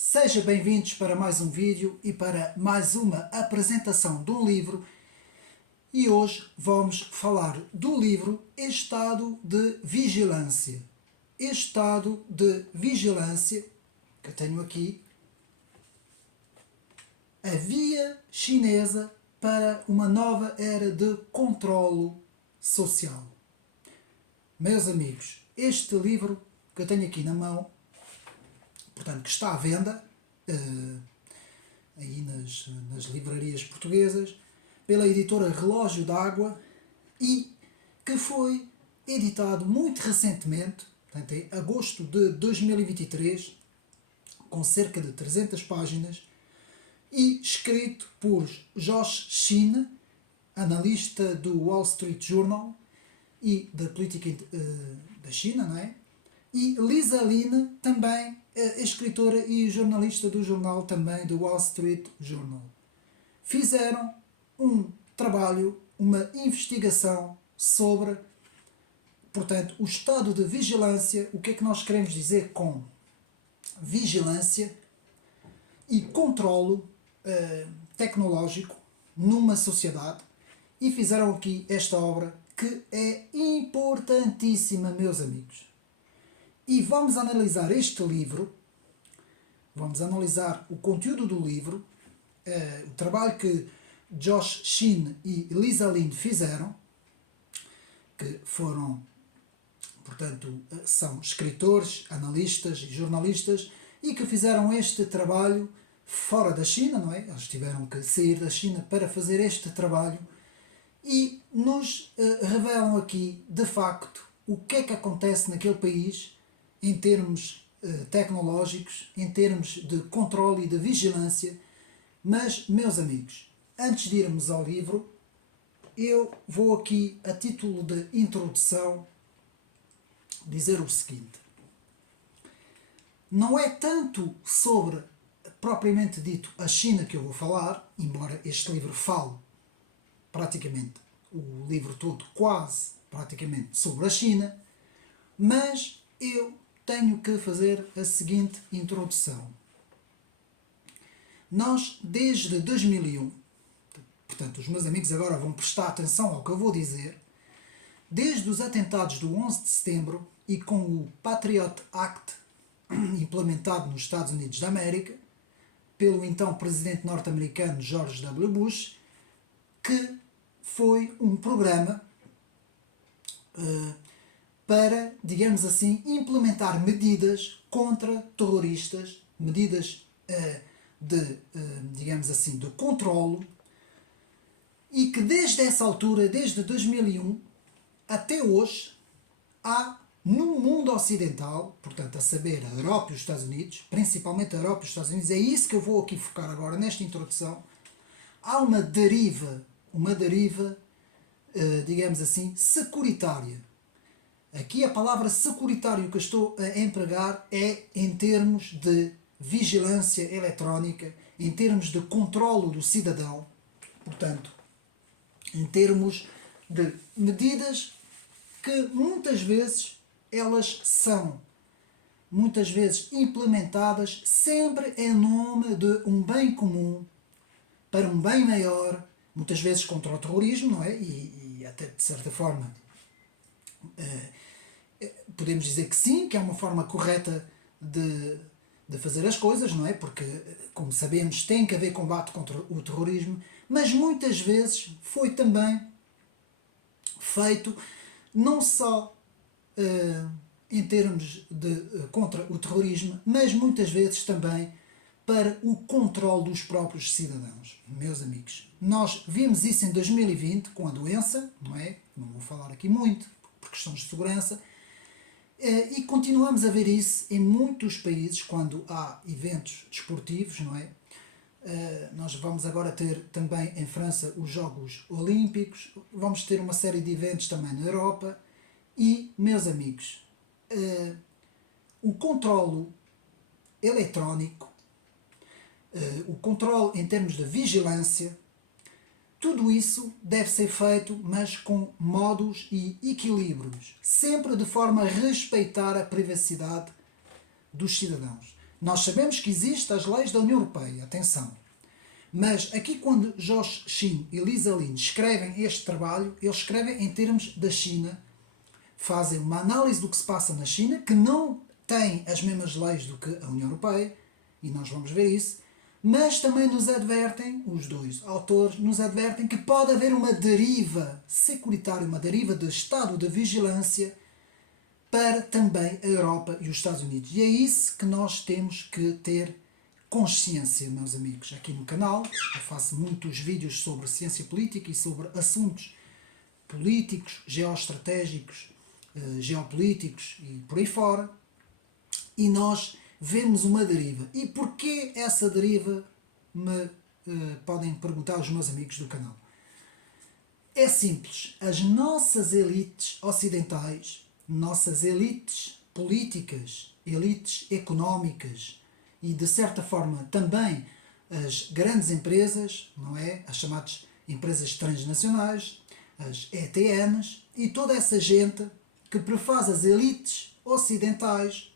Sejam bem-vindos para mais um vídeo e para mais uma apresentação de um livro. E hoje vamos falar do livro Estado de Vigilância. Estado de Vigilância, que eu tenho aqui. A via chinesa para uma nova era de controlo social. Meus amigos, este livro que eu tenho aqui na mão, portanto, que está à venda aí nas livrarias portuguesas, pela editora Relógio d'Água e que foi editado muito recentemente, portanto, em agosto de 2023, com cerca de 300 páginas, e escrito por Josh Shin, analista do Wall Street Journal e da política da China, não é? E Lisa Lin, também escritora e jornalista do jornal também do Wall Street Journal. Fizeram um trabalho, uma investigação sobre, portanto, o estado de vigilância, o que é que nós queremos dizer com vigilância e controlo tecnológico numa sociedade, e fizeram aqui esta obra que é importantíssima, meus amigos. E vamos analisar este livro, vamos analisar o conteúdo do livro, o trabalho que Josh Shin e Lisa Lin fizeram, que foram, portanto, são escritores, analistas e jornalistas, e que fizeram este trabalho fora da China, não é? Eles tiveram que sair da China para fazer este trabalho e nos revelam aqui, de facto, o que é que acontece naquele país em termos tecnológicos, em termos de controle e de vigilância. Mas, meus amigos, antes de irmos ao livro, eu vou aqui, a título de introdução, dizer o seguinte. Não é tanto sobre, propriamente dito, a China que eu vou falar, embora este livro fale praticamente, o livro todo quase praticamente sobre a China, mas eu tenho que fazer a seguinte introdução. Nós, desde 2001, portanto, os meus amigos agora vão prestar atenção ao que eu vou dizer, desde os atentados do 11 de setembro e com o Patriot Act implementado nos Estados Unidos da América, pelo então presidente norte-americano George W. Bush, que foi um programa para, digamos assim, implementar medidas contra terroristas, medidas digamos assim, de controlo, e que desde essa altura, desde 2001 até hoje, há no mundo ocidental, portanto a saber a Europa e os Estados Unidos, principalmente a Europa e os Estados Unidos, é isso que eu vou aqui focar agora nesta introdução, há uma deriva, digamos assim, securitária. Aqui a palavra securitário que eu estou a empregar é em termos de vigilância eletrónica, em termos de controlo do cidadão, portanto, em termos de medidas que muitas vezes elas são muitas vezes implementadas sempre em nome de um bem comum, para um bem maior, muitas vezes contra o terrorismo, não é? E até de certa forma podemos dizer que sim, que é uma forma correta de fazer as coisas, não é? Porque, como sabemos, tem que haver combate contra o terrorismo, mas muitas vezes foi também feito não só em termos de contra o terrorismo, mas muitas vezes também para o controle dos próprios cidadãos. Meus amigos, nós vimos isso em 2020 com a doença, não é? Não vou falar aqui muito, por questões de segurança, e continuamos a ver isso em muitos países quando há eventos desportivos, não é? Nós vamos agora ter também em França os Jogos Olímpicos, vamos ter uma série de eventos também na Europa e, meus amigos, o controlo eletrónico, o controle em termos de vigilância, tudo isso deve ser feito, mas com modos e equilíbrios, sempre de forma a respeitar a privacidade dos cidadãos. Nós sabemos que existem as leis da União Europeia, atenção. Mas aqui quando Josh Shin e Lisa Lin escrevem este trabalho, eles escrevem em termos da China, fazem uma análise do que se passa na China, que não tem as mesmas leis do que a União Europeia, e nós vamos ver isso, mas também nos advertem, os dois autores, nos advertem que pode haver uma deriva securitária, uma deriva de estado de vigilância para também a Europa e os Estados Unidos. E é isso que nós temos que ter consciência, meus amigos. Aqui no canal eu faço muitos vídeos sobre ciência política e sobre assuntos políticos, geoestratégicos, geopolíticos e por aí fora. E nós vemos uma deriva. E porquê essa deriva, me podem perguntar os meus amigos do canal. É simples. As nossas elites ocidentais, nossas elites políticas, elites económicas e, de certa forma, também as grandes empresas, não é? As chamadas empresas transnacionais, as ETNs, e toda essa gente que prefaz as elites ocidentais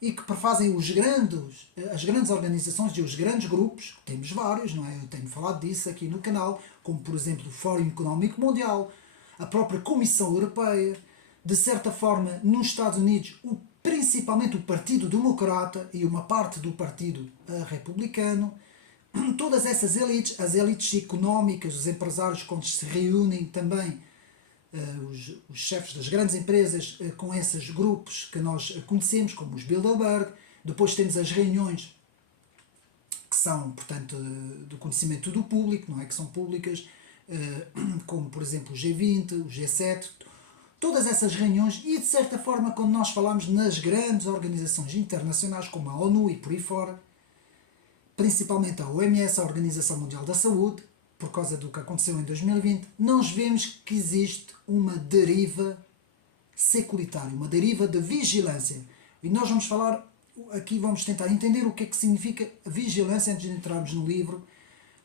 e que prefazem as grandes organizações e os grandes grupos, temos vários, não é? Eu tenho falado disso aqui no canal, como por exemplo o Fórum Económico Mundial, a própria Comissão Europeia, de certa forma nos Estados Unidos, principalmente o Partido Democrata e uma parte do Partido Republicano, todas essas elites, as elites económicas, os empresários quando se reúnem também, os chefes das grandes empresas com esses grupos que nós conhecemos, como os Bilderberg. Depois temos as reuniões que são, portanto, do conhecimento do público, não é? Que são públicas, como por exemplo o G20, o G7, todas essas reuniões. E de certa forma, quando nós falamos nas grandes organizações internacionais como a ONU e por aí fora, principalmente a OMS, a Organização Mundial da Saúde, por causa do que aconteceu em 2020, nós vemos que existe uma deriva securitária, uma deriva de vigilância. E nós vamos falar, aqui vamos tentar entender o que é que significa vigilância antes de entrarmos no livro.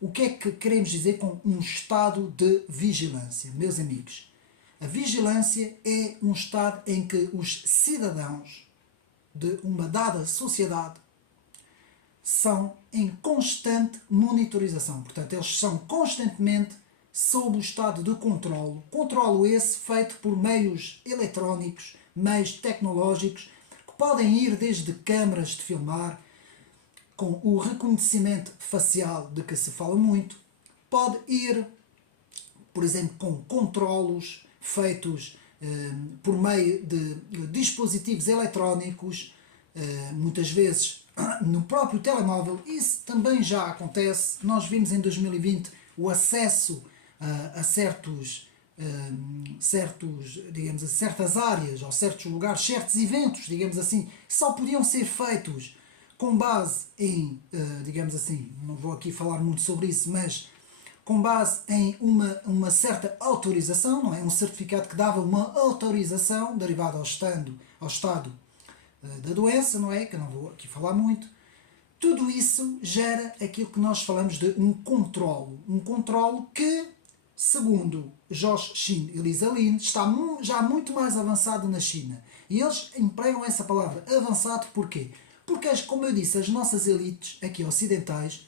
O que é que queremos dizer com um estado de vigilância, meus amigos? A vigilância é um estado em que os cidadãos de uma dada sociedade são em constante monitorização. Portanto, eles são constantemente sob o estado de controlo. Controlo esse feito por meios eletrónicos, meios tecnológicos, que podem ir desde câmaras de filmar, com o reconhecimento facial de que se fala muito, pode ir, por exemplo, com controlos feitos por meio de dispositivos eletrónicos, muitas vezes no próprio telemóvel. Isso também já acontece. Nós vimos em 2020 o acesso a certas áreas ou certos lugares, certos eventos, digamos assim, só podiam ser feitos com base em, digamos assim, não vou aqui falar muito sobre isso, mas com base em uma certa autorização, não é? Um certificado que dava uma autorização derivada ao estado da doença, não é? Que eu não vou aqui falar muito. Tudo isso gera aquilo que nós falamos de um controlo que, segundo Josh Shin e Lisa Lin, está já muito mais avançado na China. E eles empregam essa palavra avançado porquê? Porque, como eu disse, as nossas elites aqui ocidentais,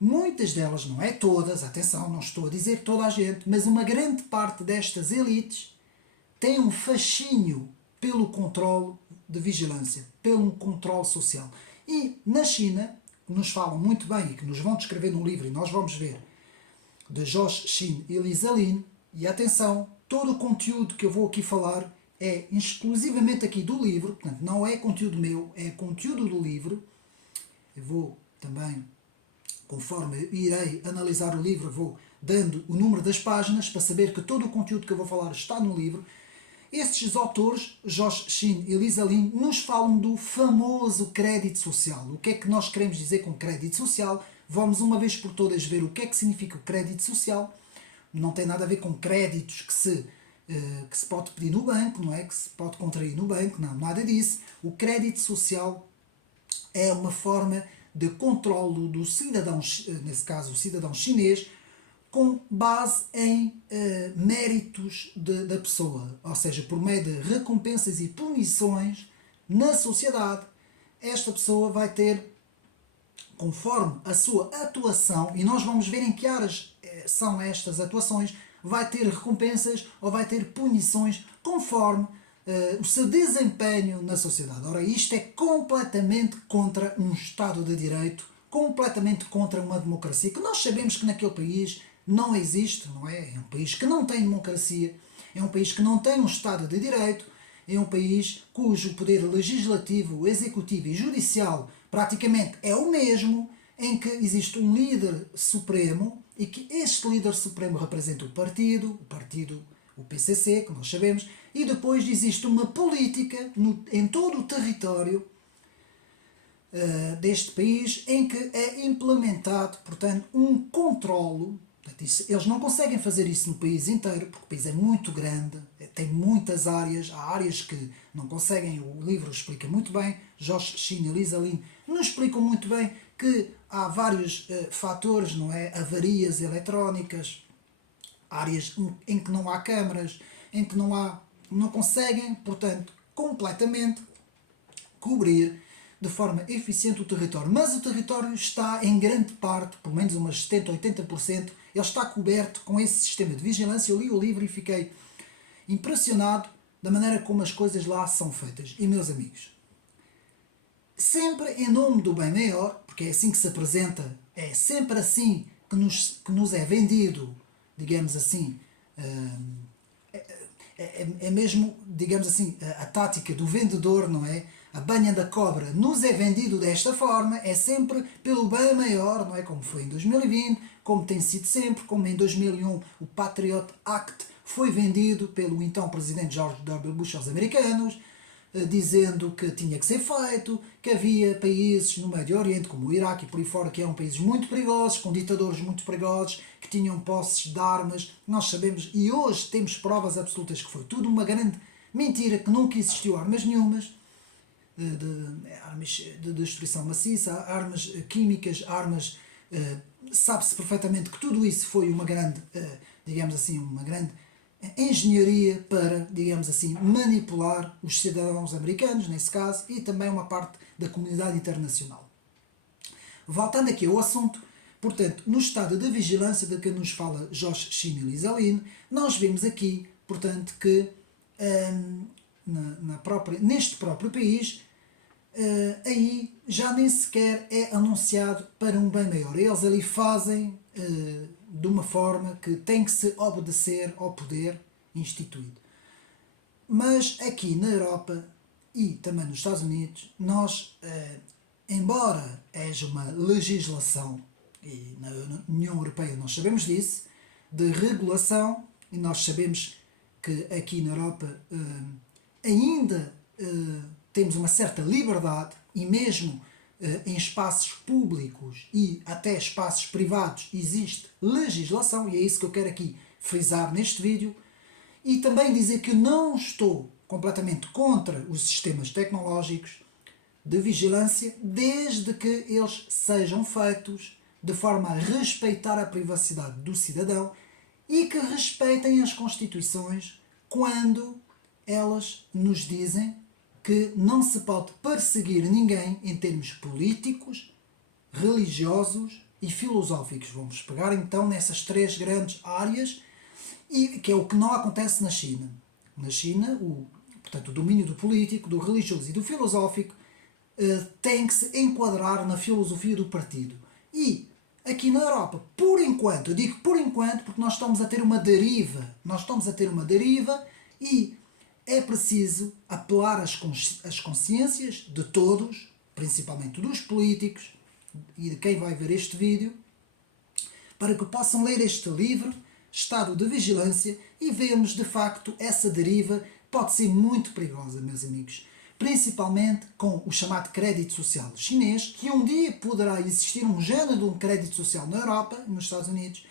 muitas delas, não é todas, atenção, não estou a dizer toda a gente, mas uma grande parte destas elites tem um fascínio pelo controle de vigilância, pelo controle social. E na China, que nos falam muito bem e que nos vão descrever no livro, e nós vamos ver, de Josh Shin e Lisa Lin, e atenção, todo o conteúdo que eu vou aqui falar é exclusivamente aqui do livro, portanto não é conteúdo meu, é conteúdo do livro. Eu vou também, conforme irei analisar o livro, vou dando o número das páginas para saber que todo o conteúdo que eu vou falar está no livro. Estes autores, Josh Shin e Lisa Lin, nos falam do famoso crédito social. O que é que nós queremos dizer com crédito social? Vamos uma vez por todas ver o que é que significa o crédito social. Não tem nada a ver com créditos que se pode pedir no banco, não é? Que se pode contrair no banco, não, nada disso. O crédito social é uma forma de controlo do cidadão, nesse caso o cidadão chinês, com base em méritos da pessoa, ou seja, por meio de recompensas e punições na sociedade, esta pessoa vai ter, conforme a sua atuação, e nós vamos ver em que áreas são estas atuações, vai ter recompensas ou vai ter punições conforme o seu desempenho na sociedade. Ora, isto é completamente contra um Estado de Direito, completamente contra uma democracia, que nós sabemos que naquele país não existe, não é? É um país que não tem democracia, é um país que não tem um Estado de Direito, é um país cujo poder legislativo, executivo e judicial praticamente é o mesmo, em que existe um líder supremo e que este líder supremo representa o partido, o PCC, que nós sabemos, e depois existe uma política em todo o território deste país em que é implementado, portanto, um controlo. Eles não conseguem fazer isso no país inteiro, porque o país é muito grande, tem muitas áreas, há áreas que não conseguem, o livro explica muito bem, Josh Shin e Lisa Lin nos explicam muito bem que há vários fatores, não é? Avarias eletrónicas, áreas em que não há câmaras, em que não conseguem, portanto, completamente cobrir de forma eficiente o território. Mas o território está em grande parte, pelo menos umas 70, 80%, ele está coberto com esse sistema de vigilância. Eu li o livro e fiquei impressionado da maneira como as coisas lá são feitas. E, meus amigos, sempre em nome do bem maior, porque é assim que se apresenta, é sempre assim que nos é vendido, digamos assim, é mesmo, digamos assim, a tática do vendedor, não é? A banha da cobra nos é vendido desta forma, é sempre pelo bem maior, não é? Como foi em 2020, como tem sido sempre, como em 2001 o Patriot Act foi vendido pelo então presidente George W. Bush aos americanos, dizendo que tinha que ser feito, que havia países no Médio Oriente, como o Iraque e por aí fora, que eram países muito perigosos, com ditadores muito perigosos, que tinham posses de armas. Nós sabemos, e hoje temos provas absolutas que foi tudo uma grande mentira, que nunca existiu armas nenhumas, armas de destruição maciça, armas químicas, armas... sabe-se perfeitamente que tudo isso foi uma grande, digamos assim, uma grande engenharia para, digamos assim, manipular os cidadãos americanos, nesse caso, e também uma parte da comunidade internacional. Voltando aqui ao assunto, portanto, no estado de vigilância de que nos fala Josh Shin e Lisa Lin, nós vemos aqui, portanto, que neste próprio país, aí já nem sequer é anunciado para um bem maior. Eles ali fazem de uma forma que tem que se obedecer ao poder instituído. Mas aqui na Europa e também nos Estados Unidos, nós, embora haja uma legislação, e na União Europeia nós sabemos disso, de regulação, e nós sabemos que aqui na Europa ainda temos uma certa liberdade, e mesmo em espaços públicos e até espaços privados existe legislação, e é isso que eu quero aqui frisar neste vídeo, e também dizer que eu não estou completamente contra os sistemas tecnológicos de vigilância, desde que eles sejam feitos de forma a respeitar a privacidade do cidadão e que respeitem as constituições quando elas nos dizem que não se pode perseguir ninguém em termos políticos, religiosos e filosóficos. Vamos pegar então nessas três grandes áreas, e que é o que não acontece na China. Na China, portanto, o domínio do político, do religioso e do filosófico tem que se enquadrar na filosofia do partido. E aqui na Europa, por enquanto, eu digo por enquanto porque nós estamos a ter uma deriva. Nós estamos a ter uma deriva e é preciso apelar às consciências de todos, principalmente dos políticos e de quem vai ver este vídeo, para que possam ler este livro, Estado de Vigilância, e vemos de facto essa deriva pode ser muito perigosa, meus amigos. Principalmente com o chamado crédito social chinês, que um dia poderá existir um género de um crédito social na Europa, nos Estados Unidos,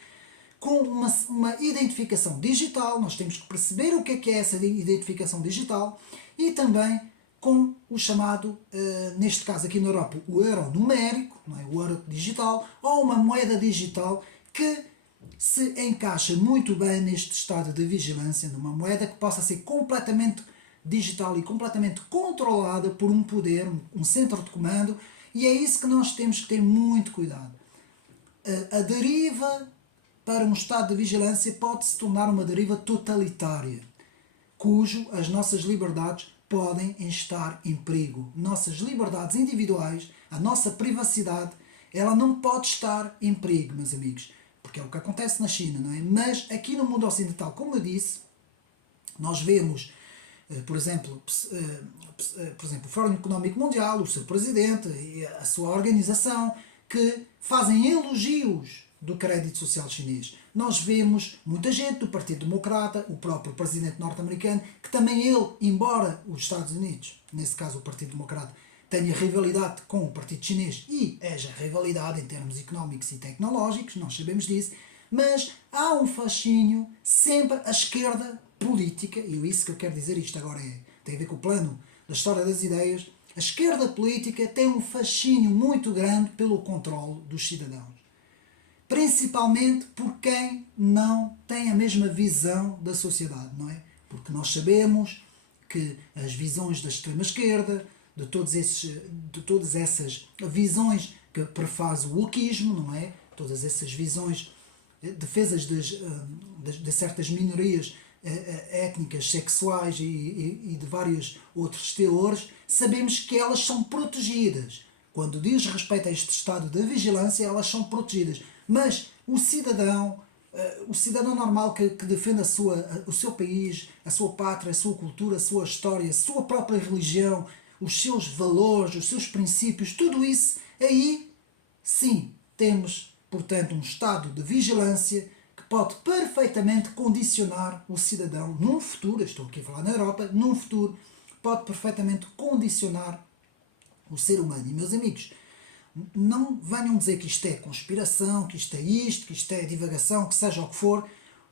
com uma identificação digital. Nós temos que perceber o que é essa identificação digital, e também com o chamado, neste caso aqui na Europa, o euro numérico, não é? O euro digital, ou uma moeda digital que se encaixa muito bem neste estado de vigilância, numa moeda que possa ser completamente, digital e completamente controlada por um poder, um centro de comando, e é isso que nós temos que ter muito cuidado. A deriva para um estado de vigilância pode se tornar uma deriva totalitária, cujo as nossas liberdades podem estar em perigo. Nossas liberdades individuais, a nossa privacidade, ela não pode estar em perigo, meus amigos, porque é o que acontece na China, não é? Mas aqui no mundo ocidental, como eu disse, nós vemos, por exemplo, o Fórum Económico Mundial, o seu presidente e a sua organização, que fazem elogios do crédito social chinês. Nós vemos muita gente do Partido Democrata, o próprio presidente norte-americano, que também ele, embora os Estados Unidos, nesse caso o Partido Democrata, tenha rivalidade com o Partido Chinês e haja rivalidade em termos económicos e tecnológicos, nós sabemos disso, mas há um fascínio sempre à esquerda política, e isso que eu quero dizer, isto agora tem a ver com o plano da história das ideias, a esquerda política tem um fascínio muito grande pelo controle dos cidadãos. Principalmente por quem não tem a mesma visão da sociedade, não é? Porque nós sabemos que as visões da extrema-esquerda, de todas essas visões que prefaz o wokismo, não é? Todas essas visões, defesas de certas minorias étnicas, sexuais e de vários outros teores, sabemos que elas são protegidas. Quando diz respeito a este estado de vigilância, elas são protegidas. Mas o cidadão normal que defende o seu país, a sua pátria, a sua cultura, a sua história, a sua própria religião, os seus valores, os seus princípios, tudo isso, aí sim temos, portanto, um estado de vigilância que pode perfeitamente condicionar o cidadão num futuro, estou aqui a falar na Europa, num futuro, pode perfeitamente condicionar o ser humano. E, meus amigos, não venham dizer que isto é conspiração, que isto é isto, que isto é divagação, que seja o que for,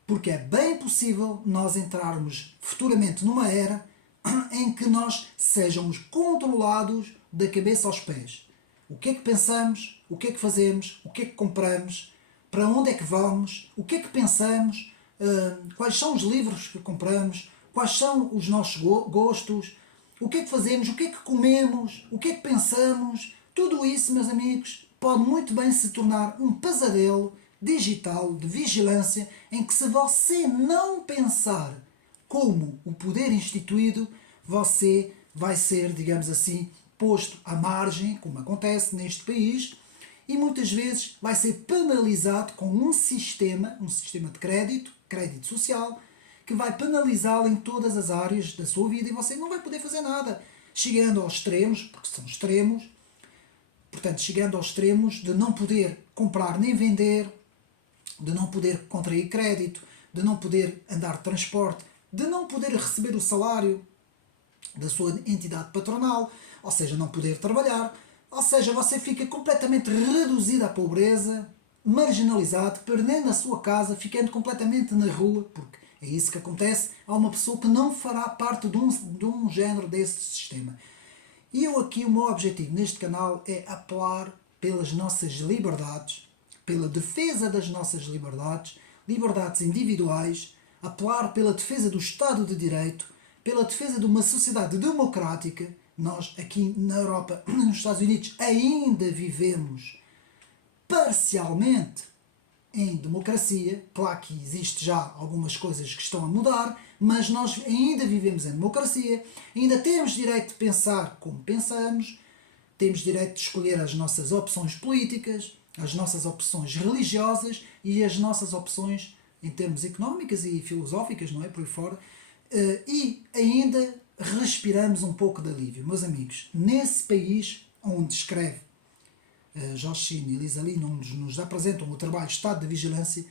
porque é bem possível nós entrarmos futuramente numa era em que nós sejamos controlados da cabeça aos pés. O que é que pensamos, o que é que fazemos, o que é que compramos, para onde é que vamos, o que é que pensamos, quais são os livros que compramos, quais são os nossos gostos, o que é que fazemos, o que é que comemos, o que é que pensamos. Tudo isso, meus amigos, pode muito bem se tornar um pesadelo digital de vigilância em que, se você não pensar como o poder instituído, você vai ser, digamos assim, posto à margem, como acontece neste país, e muitas vezes vai ser penalizado com um sistema de crédito social, que vai penalizá-lo em todas as áreas da sua vida e você não vai poder fazer nada, chegando aos extremos, porque são extremos, portanto, chegando aos extremos de não poder comprar nem vender, de não poder contrair crédito, de não poder andar de transporte, de não poder receber o salário da sua entidade patronal, ou seja, não poder trabalhar, ou seja, você fica completamente reduzido à pobreza, marginalizado, perdendo a sua casa, ficando completamente na rua, porque é isso que acontece a uma pessoa que não fará parte de um género desse sistema. E eu aqui, o meu objetivo neste canal é apelar pelas nossas liberdades, pela defesa das nossas liberdades, liberdades individuais, apelar pela defesa do Estado de Direito, pela defesa de uma sociedade democrática. Nós aqui na Europa, nos Estados Unidos, ainda vivemos parcialmente em democracia. Claro que existe já algumas coisas que estão a mudar, mas nós ainda vivemos em democracia, ainda temos direito de pensar como pensamos, temos direito de escolher as nossas opções políticas, as nossas opções religiosas e as nossas opções em termos económicas e filosóficas, não é? Por aí fora. E ainda respiramos um pouco de alívio. Meus amigos, nesse país onde escreve Jorge Chine e Lisa Ling, onde nos apresentam o trabalho Estado de Vigilância,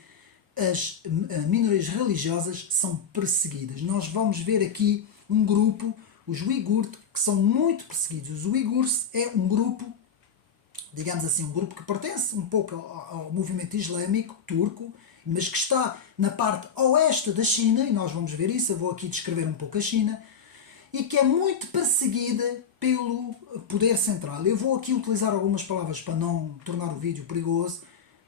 as minorias religiosas são perseguidas. Nós vamos ver aqui um grupo, os uigures, que são muito perseguidos. Os uigures é um grupo, digamos assim, um grupo que pertence um pouco ao movimento islâmico turco, mas que está na parte oeste da China, e nós vamos ver isso, eu vou aqui descrever um pouco a China, e que é muito perseguida pelo poder central. Eu vou aqui utilizar algumas palavras para não tornar o vídeo perigoso.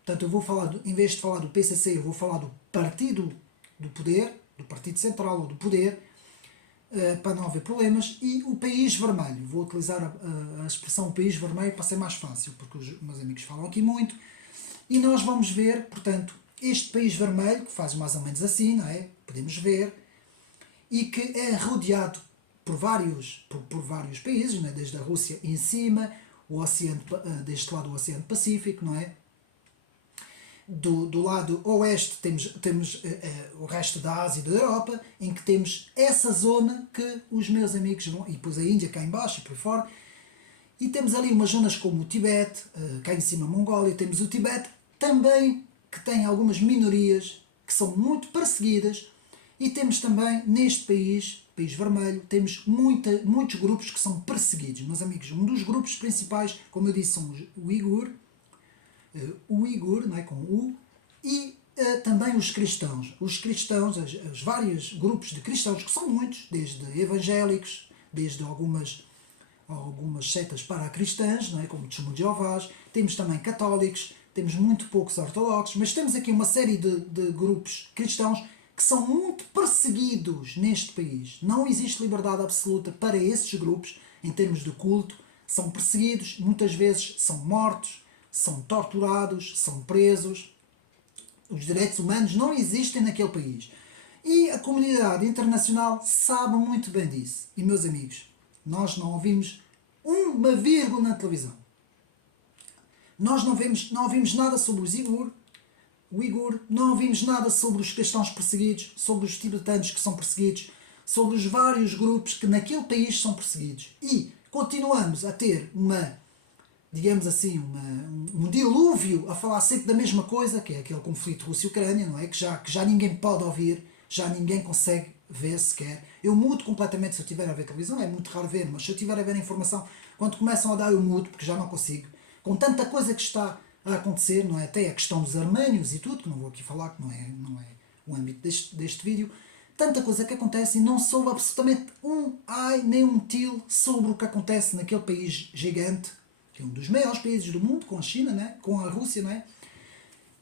Portanto, eu vou falar, em vez de falar do PCC, eu vou falar do Partido do Poder, do Partido Central ou do Poder, para não haver problemas, e o país vermelho. Vou utilizar a expressão país vermelho para ser mais fácil, porque os meus amigos falam aqui muito. E nós vamos ver, portanto, este país vermelho, que faz mais ou menos assim, não é? Podemos ver, e que é rodeado por vários países, não é? Desde a Rússia em cima, o oceano, deste lado o Oceano Pacífico, não é? Do lado oeste temos o resto da Ásia e da Europa, em que temos essa zona que os meus amigos vão, e depois a Índia cá em baixo e por aí fora, e temos ali umas zonas como o Tibete, cá em cima a Mongólia, temos o Tibete, também que tem algumas minorias que são muito perseguidas, e temos também neste país vermelho, temos muitos grupos que são perseguidos. Meus amigos, um dos grupos principais, como eu disse, são os Uigur, não é, com U, e também os cristãos. Os cristãos, os vários grupos de cristãos, que são muitos, desde evangélicos, desde algumas setas para-cristãs, não é, como Testemunho de Jeová, temos também católicos, temos muito poucos ortodoxos, mas temos aqui uma série de grupos cristãos que são muito perseguidos neste país. Não existe liberdade absoluta para esses grupos, em termos de culto, são perseguidos, muitas vezes são mortos, são torturados, são presos. Os direitos humanos não existem naquele país. E a comunidade internacional sabe muito bem disso. E, meus amigos, nós não ouvimos uma vírgula na televisão. Nós não ouvimos nada sobre os Uigur, não ouvimos nada sobre os cristãos perseguidos, sobre os tibetanos que são perseguidos, sobre os vários grupos que naquele país são perseguidos. E continuamos a ter digamos assim, um dilúvio a falar sempre da mesma coisa, que é aquele conflito Rússia-Ucrânia, não é? Que já ninguém pode ouvir, já ninguém consegue ver sequer. Eu mudo completamente se eu estiver a ver televisão, é muito raro ver, mas se eu estiver a ver a informação, quando começam a dar eu mudo, porque já não consigo. Com tanta coisa que está a acontecer, não é? Até a questão dos armênios e tudo, que não vou aqui falar, que não é o âmbito deste vídeo, tanta coisa que acontece e não soube absolutamente nem um til sobre o que acontece naquele país gigante, que é um dos maiores países do mundo, com a China, né? Com a Rússia, não é?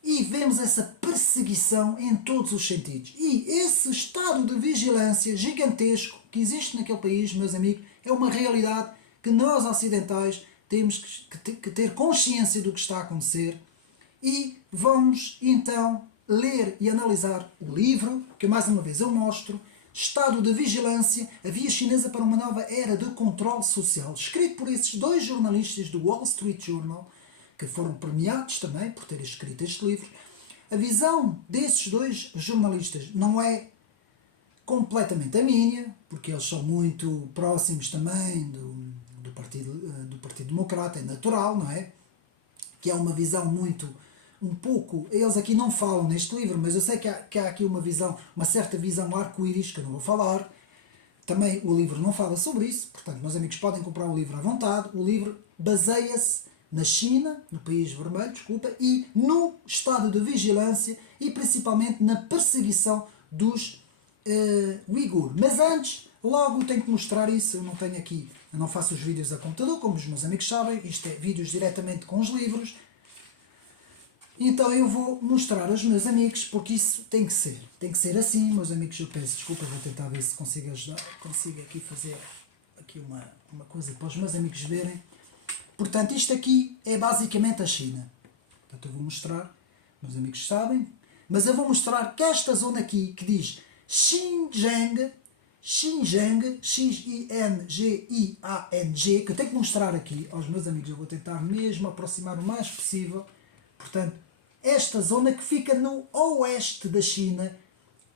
E vemos essa perseguição em todos os sentidos. E esse estado de vigilância gigantesco que existe naquele país, meus amigos, é uma realidade que nós ocidentais temos que ter consciência do que está a acontecer, e vamos então ler e analisar o livro, que mais uma vez eu mostro, Estado de Vigilância, a Via Chinesa para uma Nova Era de Controle Social, escrito por esses dois jornalistas do Wall Street Journal, que foram premiados também por terem escrito este livro. A visão desses dois jornalistas não é completamente a minha, porque eles são muito próximos também do Partido Democrata, é natural, não é? Que é uma visão um pouco, eles aqui não falam neste livro, mas eu sei que há aqui uma certa visão arco-íris, que eu não vou falar. Também o livro não fala sobre isso, portanto, meus amigos podem comprar o livro à vontade. O livro baseia-se na China, no país vermelho, desculpa, e no estado de vigilância e principalmente na perseguição dos Uigur. Mas antes, logo tenho que mostrar isso. Eu não faço os vídeos a computador, como os meus amigos sabem, isto é vídeos diretamente com os livros. Então eu vou mostrar aos meus amigos, porque isso tem que ser assim, meus amigos. Eu peço desculpa, vou tentar ver se consigo ajudar, consigo aqui fazer aqui uma coisa para os meus amigos verem. Portanto, isto aqui é basicamente a China. Portanto, eu vou mostrar, meus amigos sabem, mas eu vou mostrar que esta zona aqui, que diz Xinjiang, Xinjiang, que eu tenho que mostrar aqui aos meus amigos, eu vou tentar mesmo aproximar o mais possível. Portanto, esta zona que fica no oeste da China,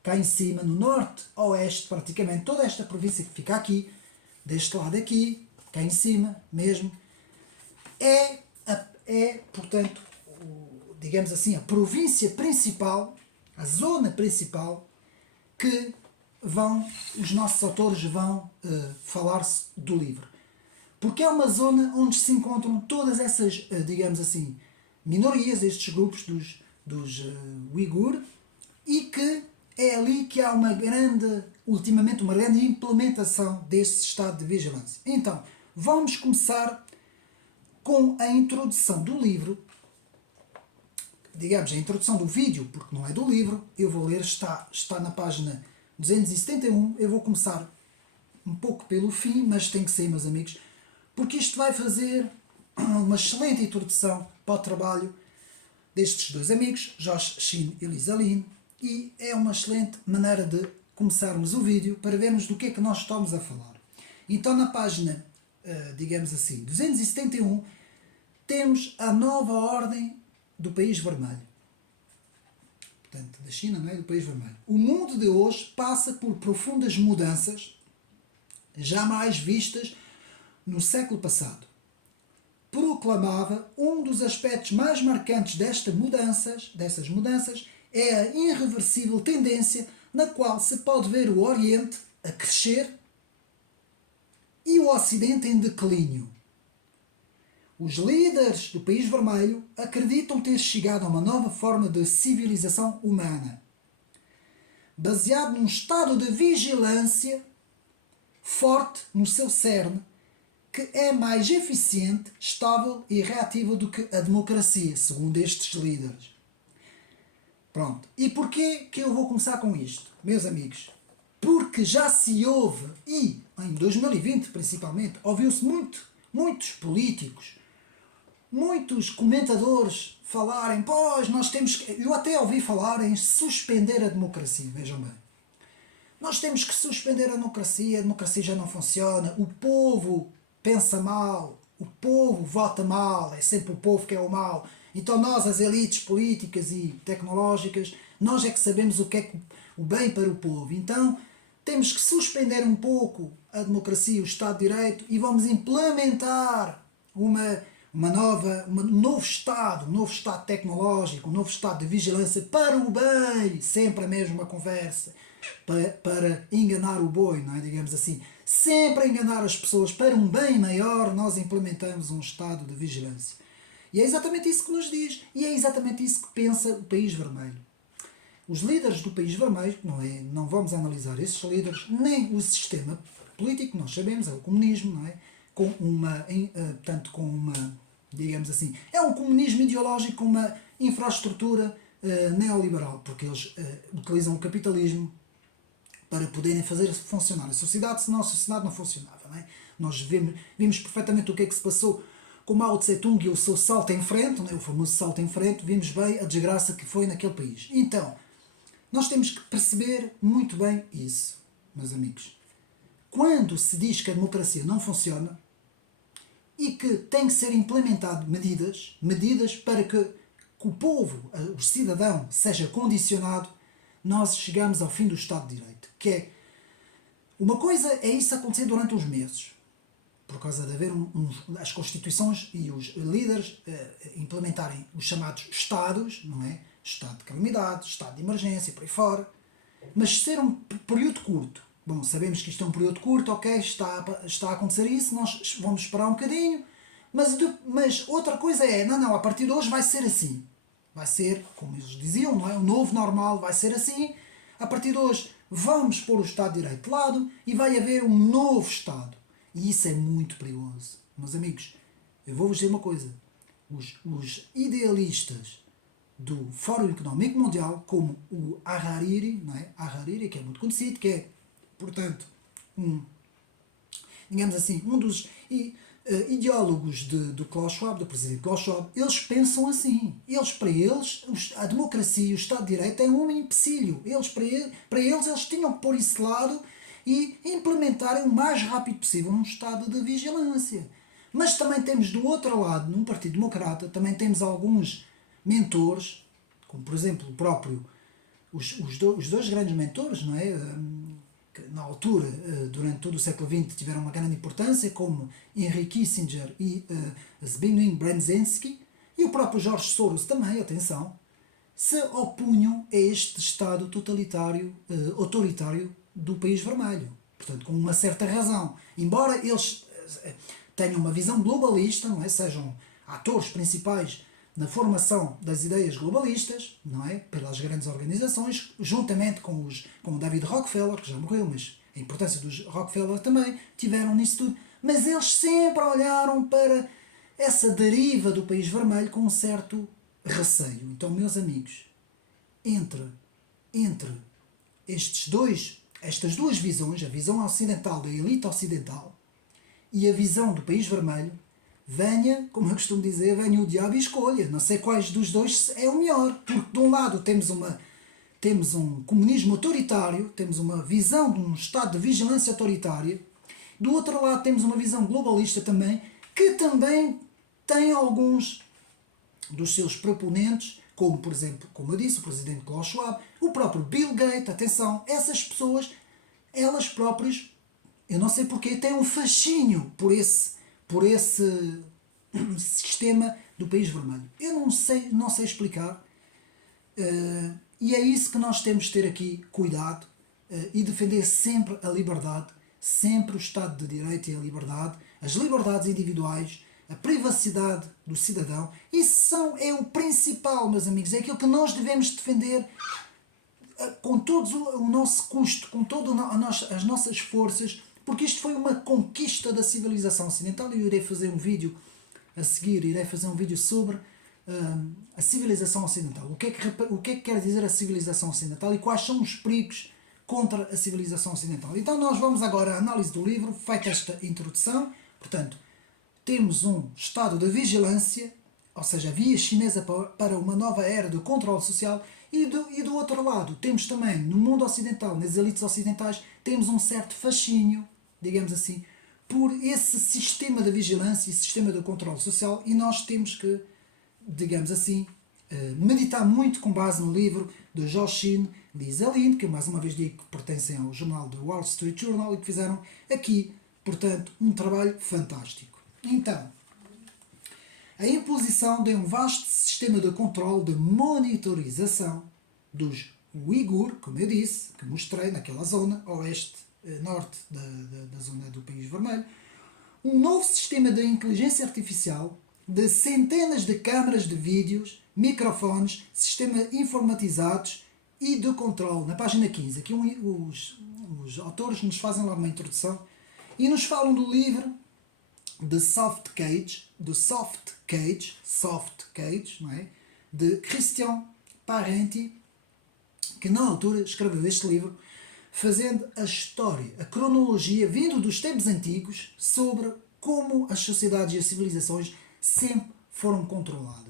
cá em cima, no norte-oeste, praticamente, toda esta província que fica aqui, deste lado aqui, cá em cima mesmo, portanto, digamos assim, a província principal, a zona principal, que os nossos autores vão falar-se do livro. Porque é uma zona onde se encontram todas essas, digamos assim, minorias, estes grupos dos Uigur, e que é ali que há ultimamente uma grande implementação deste estado de vigilância. Então, vamos começar com a introdução do livro, digamos, a introdução do vídeo, porque não é do livro. Eu vou ler, está na página 271, eu vou começar um pouco pelo fim, mas tem que ser, meus amigos, porque isto vai fazer uma excelente introdução para o trabalho destes dois amigos, Josh Shin e Lisa Lin, e é uma excelente maneira de começarmos o vídeo para vermos do que é que nós estamos a falar. Então, na página, digamos assim, 271, temos a nova ordem do país vermelho. Portanto, da China, não é? Do país vermelho. O mundo de hoje passa por profundas mudanças jamais vistas no século passado. Proclamava um dos aspectos mais marcantes dessas mudanças é a irreversível tendência na qual se pode ver o Oriente a crescer e o Ocidente em declínio. Os líderes do país vermelho acreditam ter chegado a uma nova forma de civilização humana, baseado num estado de vigilância forte no seu cerne, que é mais eficiente, estável e reativa do que a democracia, segundo estes líderes. Pronto. E porquê que eu vou começar com isto, meus amigos? Porque já se ouve, e em 2020 principalmente, ouviu-se muitos políticos, muitos comentadores falarem, pois nós temos que... Eu até ouvi falar em suspender a democracia, vejam bem. Nós temos que suspender a democracia já não funciona, o povo pensa mal, o povo vota mal, é sempre o povo que é o mal. Então nós, as elites políticas e tecnológicas, nós é que sabemos o que é o bem para o povo. Então temos que suspender um pouco a democracia, o Estado de Direito, e vamos implementar um novo Estado tecnológico, um novo Estado de vigilância para o bem, sempre a mesma conversa, para enganar o boi, não é? Digamos assim, sempre a enganar as pessoas para um bem maior, nós implementamos um Estado de vigilância. E é exatamente isso que nos diz, e é exatamente isso que pensa o país vermelho. Os líderes do país vermelho, não vamos analisar esses líderes, nem o sistema político, nós sabemos, é o comunismo, não é? Digamos assim, é um comunismo ideológico com uma infraestrutura neoliberal, porque eles utilizam o capitalismo para poderem fazer funcionar a sociedade, senão a sociedade não funcionava. Não é? Nós vimos perfeitamente o que é que se passou com Mao Tse-tung e o seu salto em frente, não é? O famoso salto em frente, vimos bem a desgraça que foi naquele país. Então, nós temos que perceber muito bem isso, meus amigos. Quando se diz que a democracia não funciona e que tem que ser implementado medidas para que o povo, o cidadão, seja condicionado, nós chegamos ao fim do Estado de Direito. Que é, uma coisa é isso acontecer durante uns meses, por causa de haver as constituições e os líderes implementarem os chamados Estados, não é? Estado de calamidade, Estado de emergência, por aí fora. Mas ser um período curto. Bom, sabemos que isto é um período curto, ok, está a acontecer isso, nós vamos esperar um bocadinho, mas outra coisa é, não, a partir de hoje vai ser assim. Vai ser, como eles diziam, não é? O novo normal vai ser assim. A partir de hoje vamos pôr o Estado de Direito de lado e vai haver um novo Estado. E isso é muito perigoso. Meus amigos, eu vou-vos dizer uma coisa. Os idealistas do Fórum Económico Mundial, como o Harari, não é? Harari, que é muito conhecido, que é, portanto, digamos assim, um dos ideólogos do Klaus Schwab, do presidente Klaus Schwab, eles pensam assim. Para eles, a democracia e o Estado de Direito é um empecilho. Para eles, eles tinham que pôr isso de lado e implementarem o mais rápido possível um Estado de vigilância. Mas também temos do outro lado, num Partido Democrata, também temos alguns mentores, como por exemplo o próprio, os dois grandes mentores, não é? Que na altura, durante todo o século XX, tiveram uma grande importância, como Henry Kissinger e Zbigniew Brzezinski, e o próprio George Soros também, atenção, se opunham a este Estado totalitário, autoritário do país vermelho. Portanto, com uma certa razão. Embora eles tenham uma visão globalista, não é? Sejam atores principais na formação das ideias globalistas, não é? Pelas grandes organizações, juntamente com o David Rockefeller, que já morreu, mas a importância dos Rockefeller também tiveram nisso tudo. Mas eles sempre olharam para essa deriva do país vermelho com um certo receio. Então, meus amigos, entre estes dois estas duas visões, a visão ocidental da elite ocidental e a visão do país vermelho, venha, como eu costumo dizer, venha o diabo e escolha. Não sei quais dos dois é o melhor, porque de um lado temos um comunismo autoritário, temos uma visão de um estado de vigilância autoritária, do outro lado temos uma visão globalista também, que também tem alguns dos seus proponentes, como por exemplo, como eu disse, o presidente Klaus Schwab, o próprio Bill Gates, atenção, essas pessoas, elas próprias, eu não sei porquê, têm um fascínio por esse sistema do país vermelho. Eu não sei explicar, e é isso que nós temos de ter aqui cuidado e defender sempre a liberdade, sempre o Estado de Direito e a liberdade, as liberdades individuais, a privacidade do cidadão. Isso é o principal, meus amigos, é aquilo que nós devemos defender com todo o nosso custo, com todas as nossas forças, porque isto foi uma conquista da civilização ocidental e eu irei fazer um vídeo a seguir, sobre a civilização ocidental. O que é que quer dizer a civilização ocidental e quais são os perigos contra a civilização ocidental. Então nós vamos agora à análise do livro, feita esta introdução. Portanto, temos um estado de vigilância, ou seja, a via chinesa para uma nova era de controle social, e do outro lado temos também, no mundo ocidental, nas elites ocidentais, temos um certo fascínio, digamos assim, por esse sistema de vigilância e sistema de controle social, e nós temos que, digamos assim, meditar muito com base no livro de Joachim Lisa Lin, que eu mais uma vez digo que pertencem ao jornal do Wall Street Journal e que fizeram aqui, portanto, um trabalho fantástico. Então, a imposição de um vasto sistema de controle de monitorização dos Uigur, como eu disse, que mostrei naquela zona, norte da zona do País Vermelho, um novo sistema de inteligência artificial, de centenas de câmaras de vídeos, microfones, sistemas informatizados e de controle. Na página 15, aqui os autores nos fazem logo uma introdução e nos falam do livro The Soft Cage, não é? De Christian Parenti, que na altura escreveu este livro, fazendo a história, a cronologia, vindo dos tempos antigos, sobre como as sociedades e as civilizações sempre foram controladas.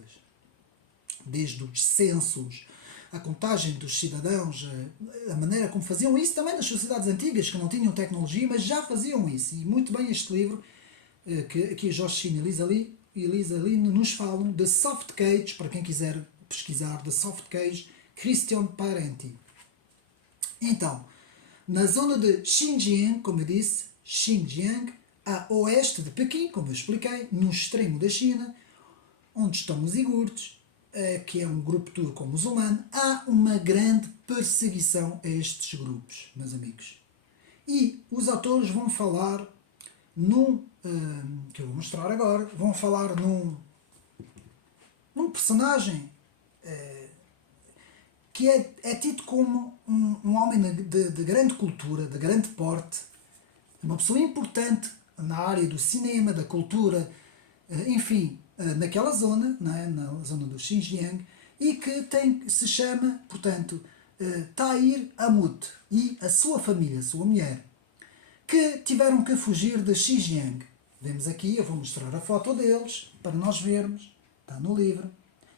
Desde os censos, a contagem dos cidadãos, a maneira como faziam isso, também nas sociedades antigas, que não tinham tecnologia, mas já faziam isso. E muito bem este livro, que aqui Joachim e Lisa Lin nos falam, de Soft Cage, para quem quiser pesquisar, de Soft Cage, Christian Parenti. Então, na zona de Xinjiang, como eu disse, Xinjiang, a oeste de Pequim, como eu expliquei, no extremo da China, onde estão os igurtes, que é um grupo turco-muçulmano, há uma grande perseguição a estes grupos, meus amigos. E os autores vão falar que eu vou mostrar agora, vão falar num personagem que é tido como um homem de grande cultura, de grande porte, uma pessoa importante na área do cinema, da cultura, enfim, naquela zona, na zona do Xinjiang, e que se chama, portanto, Tahir Amut e a sua família, a sua mulher, que tiveram que fugir de Xinjiang. Vemos aqui, eu vou mostrar a foto deles, para nós vermos, está no livro.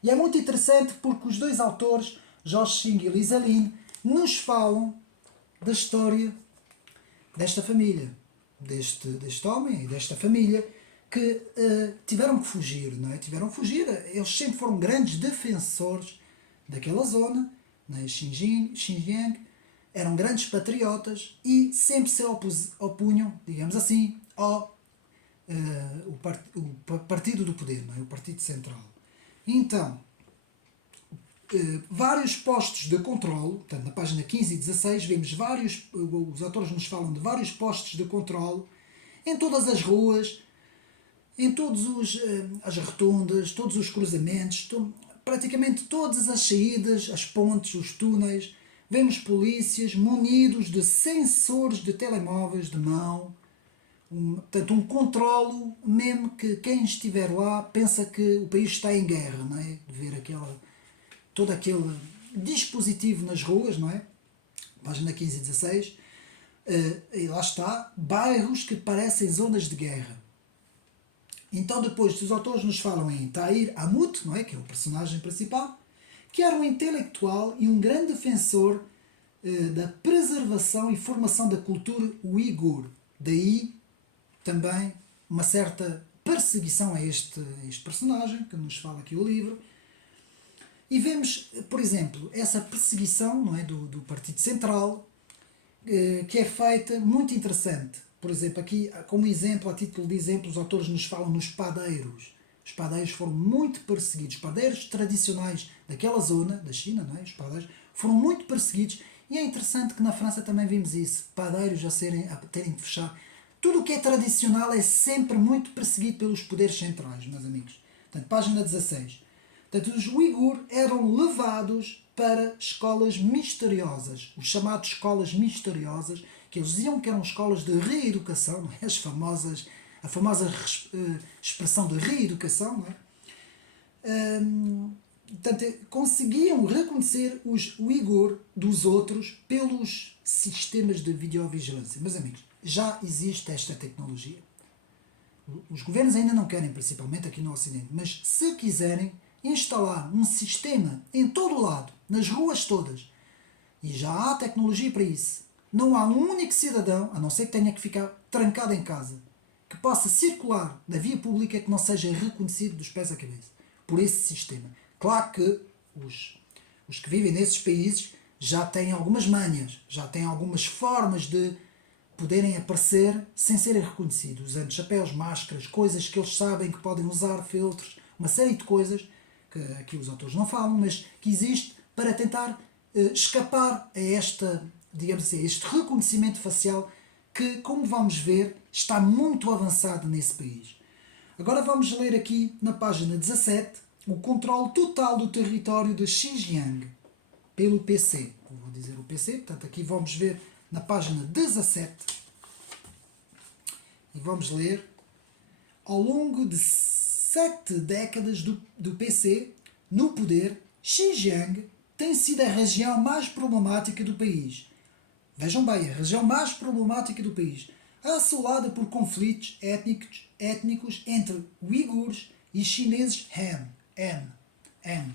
E é muito interessante porque os dois autores, Joachim e Lisa Lin, nos falam da história desta família, deste homem e desta família, que tiveram que fugir, não é? Tiveram que fugir. Eles sempre foram grandes defensores daquela zona, né? Xinjiang, eram grandes patriotas e sempre se opunham, digamos assim, ao partido do poder, não é? O partido central. Então, vários postos de controle, portanto, na página 15 e 16, vemos os autores nos falam de vários postos de controle em todas as ruas, em todas as rotundas, todos os cruzamentos, praticamente todas as saídas, as pontes, os túneis. Vemos polícias munidos de sensores de telemóveis de mão, portanto, um controlo, mesmo que quem estiver lá pensa que o país está em guerra, não é? De ver todo aquele dispositivo nas ruas, não é? Página 15 e 16. e lá está, bairros que parecem zonas de guerra. Então depois os autores nos falam em Tahir Hamut, não é? Que é o personagem principal, que era um intelectual e um grande defensor da preservação e formação da cultura uigur. Daí também uma certa perseguição a este personagem, que nos fala aqui o livro. E vemos, por exemplo, essa perseguição, não é, do Partido Central, que é feita muito interessante. Por exemplo, aqui, como exemplo, a título de exemplo, os autores nos falam nos padeiros. Os padeiros foram muito perseguidos. Os padeiros tradicionais daquela zona, da China, não é? Os padeiros foram muito perseguidos. E é interessante que na França também vimos isso. Padeiros a terem de fechar. Tudo o que é tradicional é sempre muito perseguido pelos poderes centrais, meus amigos. Portanto, página 16. Portanto, os uigur eram levados para escolas misteriosas, os chamados escolas misteriosas, que eles diziam que eram escolas de reeducação, não é? A famosa expressão de reeducação, não é? Portanto, conseguiam reconhecer os uigur dos outros pelos sistemas de videovigilância. Meus amigos, já existe esta tecnologia. Os governos ainda não querem, principalmente aqui no Ocidente, mas se quiserem instalar um sistema em todo o lado, nas ruas todas, e já há tecnologia para isso, não há um único cidadão, a não ser que tenha que ficar trancado em casa, que possa circular na via pública que não seja reconhecido dos pés à cabeça por esse sistema. Claro que os que vivem nesses países já têm algumas manhas, já têm algumas formas de poderem aparecer sem serem reconhecidos, usando chapéus, máscaras, coisas que eles sabem que podem usar, filtros, uma série de coisas que aqui os autores não falam, mas que existe para tentar escapar a digamos assim, este reconhecimento facial que, como vamos ver, está muito avançado nesse país. Agora vamos ler aqui na página 17 o controle total do território de Xinjiang pelo PC. Eu vou dizer o PC, portanto aqui vamos ver na página 17 e vamos ler: ao longo de 7 décadas do PC no poder, Xinjiang tem sido a região mais problemática do país. Vejam bem, a região mais problemática do país, assolada por conflitos étnicos entre uigures e chineses Han,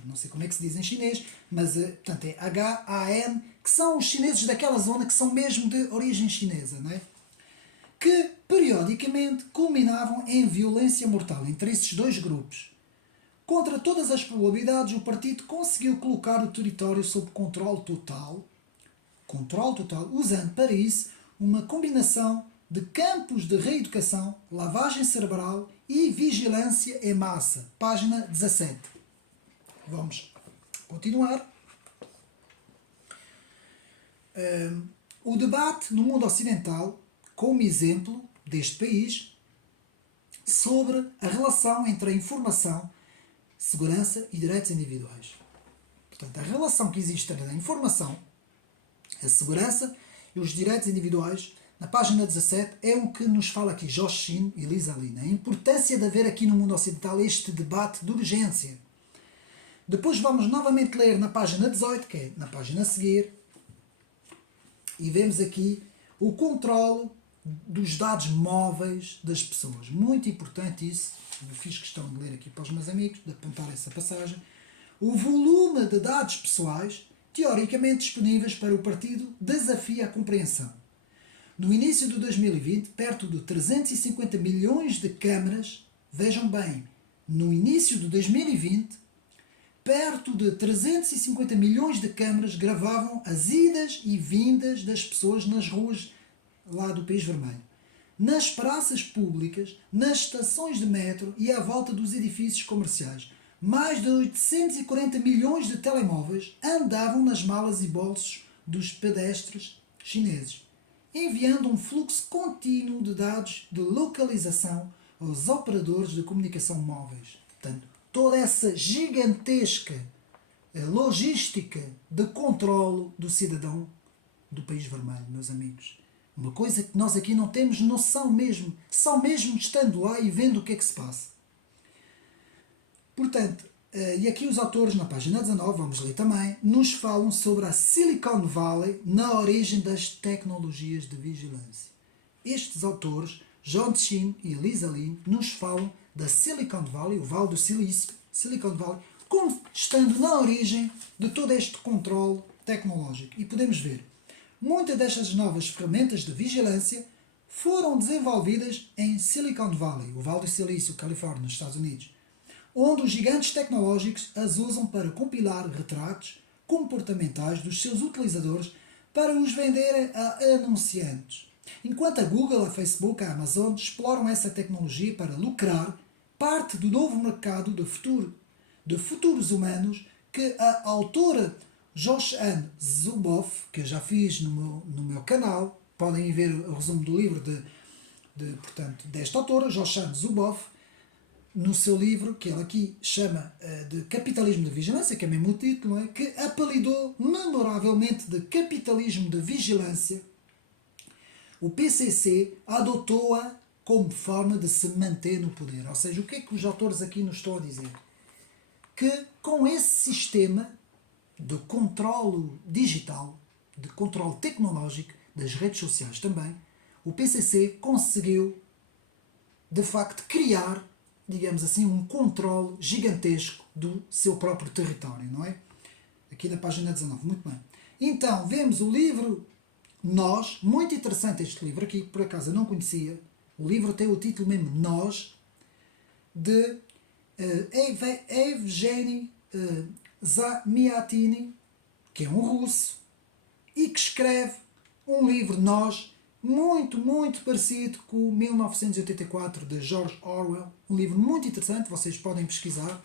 não sei como é que se diz em chinês, mas portanto é H-A-N, que são os chineses daquela zona que são mesmo de origem chinesa, não é? Que periodicamente culminavam em violência mortal entre esses dois grupos. Contra todas as probabilidades, o partido conseguiu colocar o território sob controle total, usando para isso uma combinação de campos de reeducação, lavagem cerebral e vigilância em massa. Página 17. Vamos continuar. O debate no mundo ocidental, como exemplo deste país, sobre a relação entre a informação, segurança e direitos individuais. Portanto, a relação que existe entre a informação, a segurança e os direitos individuais, na página 17, é o que nos fala aqui Josh Shin e Lisa Lin. A importância de haver aqui no mundo ocidental este debate de urgência. Depois vamos novamente ler na página 18, que é na página a seguir, e vemos aqui o controle dos dados móveis das pessoas. Muito importante isso. Eu fiz questão de ler aqui para os meus amigos, de apontar essa passagem. O volume de dados pessoais, teoricamente disponíveis para o partido, desafia a compreensão. No início de 2020, perto de 350 milhões de câmaras, vejam bem, no início de 2020, perto de 350 milhões de câmaras gravavam as idas e vindas das pessoas nas ruas lá do País Vermelho, nas praças públicas, nas estações de metro e à volta dos edifícios comerciais. Mais de 840 milhões de telemóveis andavam nas malas e bolsos dos pedestres chineses, enviando um fluxo contínuo de dados de localização aos operadores de comunicação móveis. Portanto, toda essa gigantesca logística de controlo do cidadão do País Vermelho, meus amigos. Uma coisa que nós aqui não temos noção mesmo, só mesmo estando lá e vendo o que é que se passa. Portanto, E aqui os autores, na página 19, vamos ler também, nos falam sobre a Silicon Valley na origem das tecnologias de vigilância. Estes autores, John Chin e Lisa Lin, nos falam da Silicon Valley, o Vale do Silício, Silicon Valley, como estando na origem de todo este controle tecnológico. E podemos ver, muitas destas novas ferramentas de vigilância foram desenvolvidas em Silicon Valley, o Vale do Silício, Califórnia, nos Estados Unidos, onde os gigantes tecnológicos as usam para compilar retratos comportamentais dos seus utilizadores para os venderem a anunciantes. Enquanto a Google, a Facebook, a Amazon exploram essa tecnologia para lucrar parte do novo mercado de futuros humanos que a autora Josh-Ann Zuboff, que eu já fiz no meu canal, podem ver o resumo do livro portanto, desta autora, Josh-Ann Zuboff, no seu livro, que ele aqui chama de Capitalismo de Vigilância, que é mesmo o título, é? Que apelidou memoravelmente de Capitalismo de Vigilância. O PCC adotou-a como forma de se manter no poder. Ou seja, o que é que os autores aqui nos estão a dizer? Que com esse sistema de controle digital, de controle tecnológico, das redes sociais também, o PCC conseguiu, de facto, criar, digamos assim, um controle gigantesco do seu próprio território, não é? Aqui na página 19, muito bem. Então, vemos o livro Nós, muito interessante este livro aqui, por acaso eu não conhecia. O livro tem o título mesmo Nós, de Evgeny Zamyatin, que é um russo, e que escreve um livro Nós, muito, muito parecido com 1984, de George Orwell. Um livro muito interessante, vocês podem pesquisar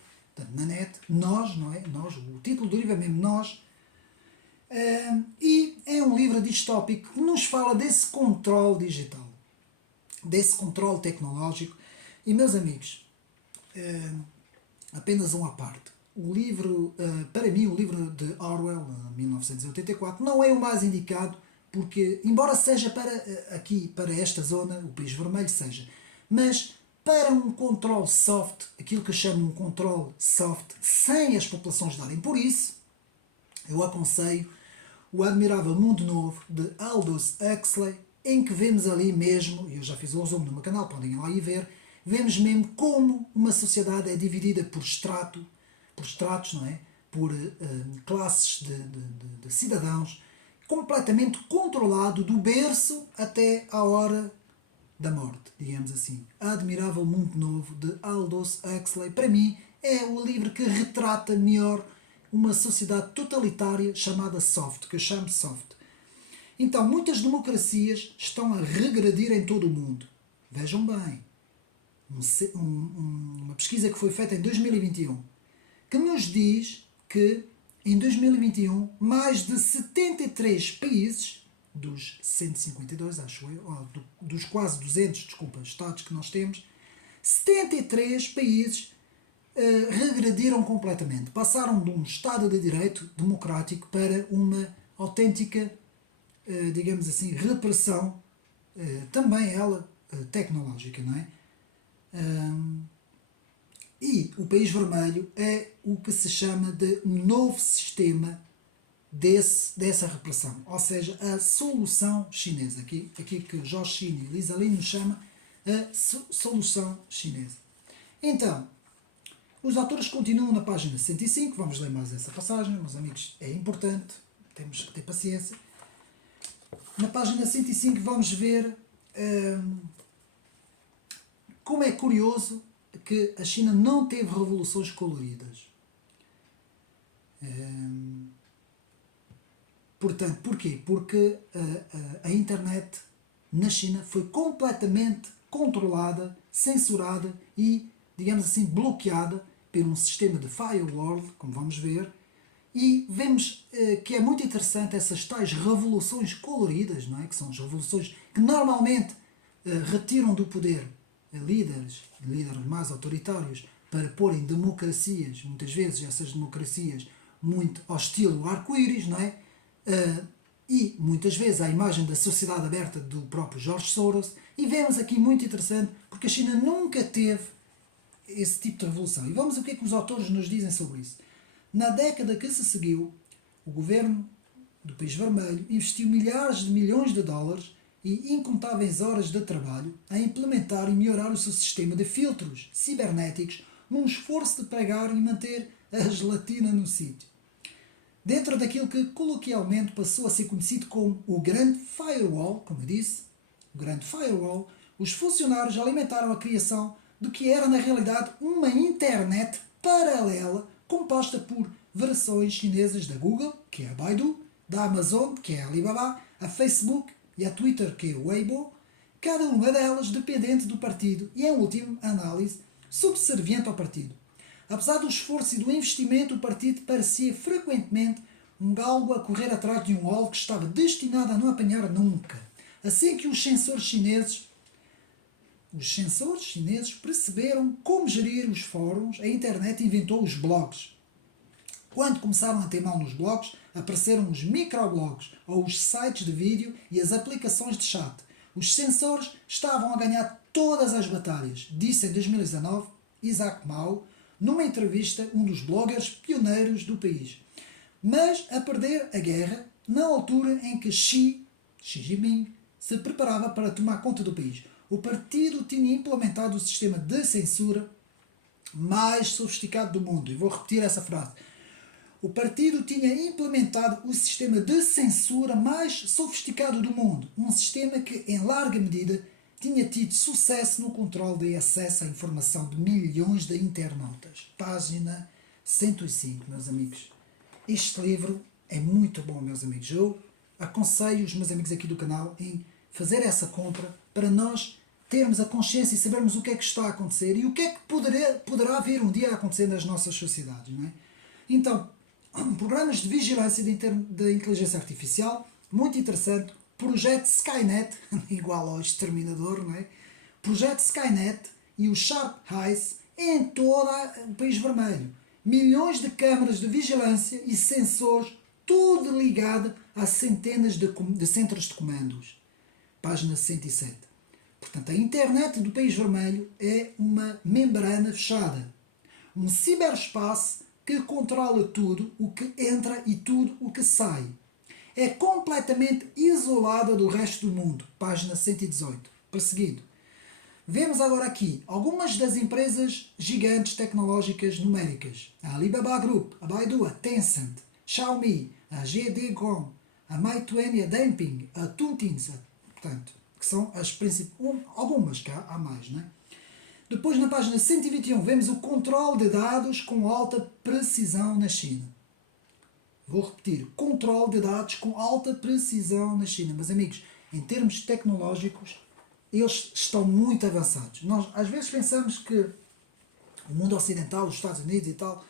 na net. Nós, não é? Nós, o título do livro é mesmo Nós. E é um livro distópico que nos fala desse controle digital, desse controle tecnológico. E, meus amigos, apenas um à parte. O livro, para mim, o livro de Orwell, 1984, não é o mais indicado, porque, embora seja para esta zona, o País Vermelho seja, mas para um controle soft, aquilo que eu chamo um controle soft, sem as populações darem por isso, eu aconselho o Admirável Mundo Novo, de Aldous Huxley, em que vemos ali mesmo, e eu já fiz o resumo no meu canal, podem ir lá e ver, vemos mesmo como uma sociedade é dividida por estratos, não é? Por classes de cidadãos, completamente controlado do berço até à hora da morte, digamos assim. Admirável Mundo Novo, de Aldous Huxley, para mim é o livro que retrata melhor uma sociedade totalitária chamada soft, que eu chamo soft. Então, muitas democracias estão a regredir em todo o mundo. Vejam bem, uma pesquisa que foi feita em 2021, que nos diz que em 2021 mais de 73 países, dos 152, acho eu, dos quase 200, estados que nós temos, 73 países regrediram completamente. Passaram de um Estado de Direito democrático para uma autêntica, digamos assim, repressão, também ela tecnológica, não é? E o País Vermelho é o que se chama de um novo sistema dessa repressão. Ou seja, a solução chinesa. Aqui que Josh Chin e Lisa Lin nos chama a solução chinesa. Então, os autores continuam na página 105, vamos ler mais essa passagem, meus amigos, é importante, temos que ter paciência. Na página 105 vamos ver como é curioso que a China não teve revoluções coloridas. Portanto, porquê? Porque a internet na China foi completamente controlada, censurada e, digamos assim, bloqueada por um sistema de firewall, como vamos ver, e vemos que é muito interessante essas tais revoluções coloridas, não é? Que são as revoluções que normalmente retiram do poder líderes mais autoritários para porem democracias, muitas vezes essas democracias muito ao estilo arco-íris, não é? E muitas vezes a imagem da sociedade aberta do próprio George Soros, e vemos aqui muito interessante, porque a China nunca teve esse tipo de revolução. E vamos ver o que é que os autores nos dizem sobre isso. Na década que se seguiu, o governo do País Vermelho investiu milhares de milhões de dólares e incontáveis horas de trabalho a implementar e melhorar o seu sistema de filtros cibernéticos num esforço de pregar e manter a gelatina no sítio. Dentro daquilo que coloquialmente passou a ser conhecido como o Grande Firewall, como eu disse, o Grande Firewall, os funcionários alimentaram a criação do que era na realidade uma internet paralela composta por versões chinesas da Google, que é a Baidu, da Amazon, que é a Alibaba, a Facebook e a Twitter, que é o Weibo, cada uma delas dependente do partido e, em última análise, subserviente ao partido. Apesar do esforço e do investimento, o partido parecia frequentemente um galgo a correr atrás de um alvo que estava destinado a não apanhar nunca. Assim que os censores chineses perceberam como gerir os fóruns, a internet inventou os blogs. Quando começaram a ter mão nos blogs, apareceram os microblogs, ou os sites de vídeo e as aplicações de chat. Os censores estavam a ganhar todas as batalhas, disse em 2019 Isaac Mao, numa entrevista, um dos bloggers pioneiros do país. Mas a perder a guerra na altura em que Xi Jinping se preparava para tomar conta do país. O partido tinha implementado o sistema de censura mais sofisticado do mundo. E vou repetir essa frase. O partido tinha implementado o sistema de censura mais sofisticado do mundo. Um sistema que, em larga medida, tinha tido sucesso no controle de acesso à informação de milhões de internautas. Página 105, meus amigos. Este livro é muito bom, meus amigos. Eu aconselho os meus amigos aqui do canal em fazer essa compra para nós termos a consciência e sabermos o que é que está a acontecer e o que é que poderá vir um dia a acontecer nas nossas sociedades. Não é? Então, programas de vigilância da inteligência artificial, muito interessante. Projeto Skynet, igual ao Exterminador, não é? Projeto Skynet e o Sharp Eyes em todo o País Vermelho. Milhões de câmaras de vigilância e sensores, tudo ligado a centenas de centros de comandos. Página 107. Portanto, a internet do País Vermelho é uma membrana fechada. Um ciberespaço que controla tudo o que entra e tudo o que sai. É completamente isolada do resto do mundo. Página 118. Prosseguindo. Vemos agora aqui algumas das empresas gigantes tecnológicas numéricas. A Alibaba Group, a Baidu, a Tencent, Xiaomi, a JD.com, a Meituan e a Dianping, a Tuntins, portanto, que são as principais, algumas que há mais, não é? Depois, na página 121, vemos o controle de dados com alta precisão na China. Vou repetir, controle de dados com alta precisão na China. Mas, amigos, em termos tecnológicos, eles estão muito avançados. Nós, às vezes, pensamos que o mundo ocidental, os Estados Unidos e tal,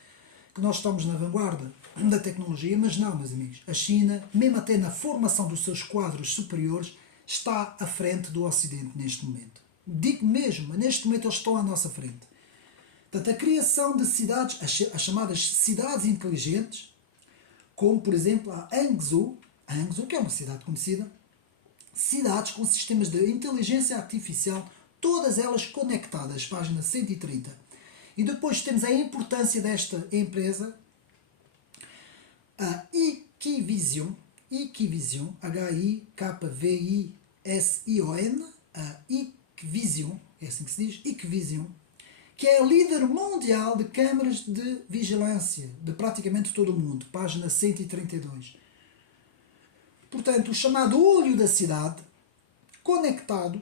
que nós estamos na vanguarda da tecnologia, mas não, meus amigos. A China, mesmo até na formação dos seus quadros superiores, está à frente do Ocidente neste momento. Digo mesmo, neste momento eles estão à nossa frente. Portanto, a criação de cidades, as chamadas cidades inteligentes, como por exemplo a Hangzhou, que é uma cidade conhecida, cidades com sistemas de inteligência artificial, todas elas conectadas, página 130. E depois temos a importância desta empresa, a Hikvision, Hikvision, a Hikvision, é assim que se diz, Hikvision, que é a líder mundial de câmaras de vigilância de praticamente todo o mundo, página 132. Portanto, o chamado olho da cidade, conectado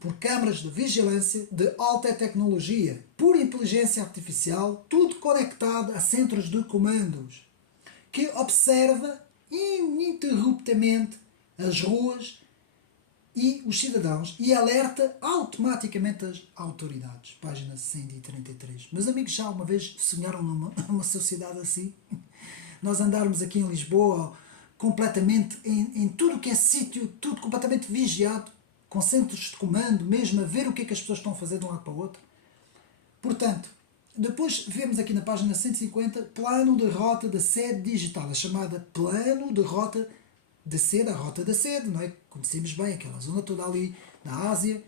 por câmaras de vigilância de alta tecnologia, por inteligência artificial, tudo conectado a centros de comandos, que observa ininterruptamente as ruas e os cidadãos e alerta automaticamente as autoridades. Página 133. Meus amigos, já uma vez sonharam numa sociedade assim? Nós andarmos aqui em Lisboa completamente em tudo que é sítio, tudo completamente vigiado, com centros de comando, mesmo a ver o que é que as pessoas estão a fazer de um lado para o outro. Portanto, depois vemos aqui na página 150, plano de rota da sede digital, a chamada plano de rota da sede, a rota da sede, não é? Conhecemos bem aquela zona toda ali da Ásia,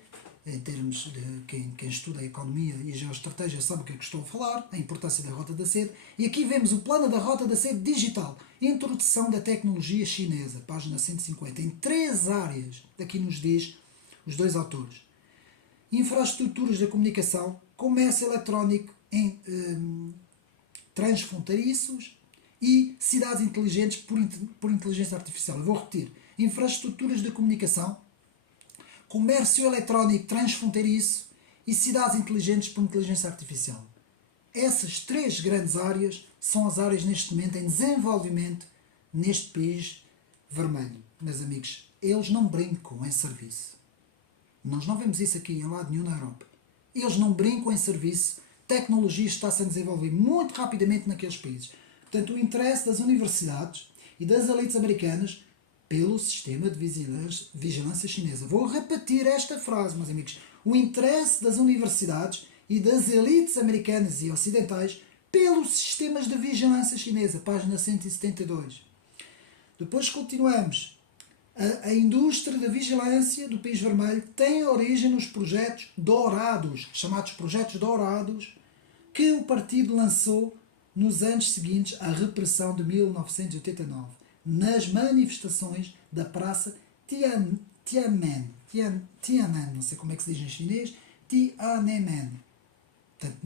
em termos de quem estuda a economia e a geoestratégia sabe o que é que estou a falar, a importância da Rota da Seda. E aqui vemos o plano da Rota da Seda digital, introdução da tecnologia chinesa, página 150, em 3 áreas. Aqui nos diz os 2 autores. Infraestruturas da comunicação, comércio eletrónico em transfronteiriços e cidades inteligentes por inteligência artificial. Eu vou repetir. Infraestruturas de comunicação, comércio eletrónico transfronteiriço e cidades inteligentes por inteligência artificial. Essas 3 grandes áreas são as áreas neste momento em desenvolvimento neste país vermelho. Meus amigos, eles não brincam em serviço. Nós não vemos isso aqui em lado nenhum na Europa. Eles não brincam em serviço. Tecnologia está-se a desenvolver muito rapidamente naqueles países. Portanto, o interesse das universidades e das elites americanas pelo sistema de vigilância chinesa. Vou repetir esta frase, meus amigos. O interesse das universidades e das elites americanas e ocidentais pelos sistemas de vigilância chinesa. Página 172. Depois continuamos. A indústria da vigilância do país vermelho tem origem nos projetos dourados, chamados projetos dourados, que o partido lançou nos anos seguintes à repressão de 1989, nas manifestações da praça Tiananmen, não sei como é que se diz em chinês, Tiananmen. Portanto,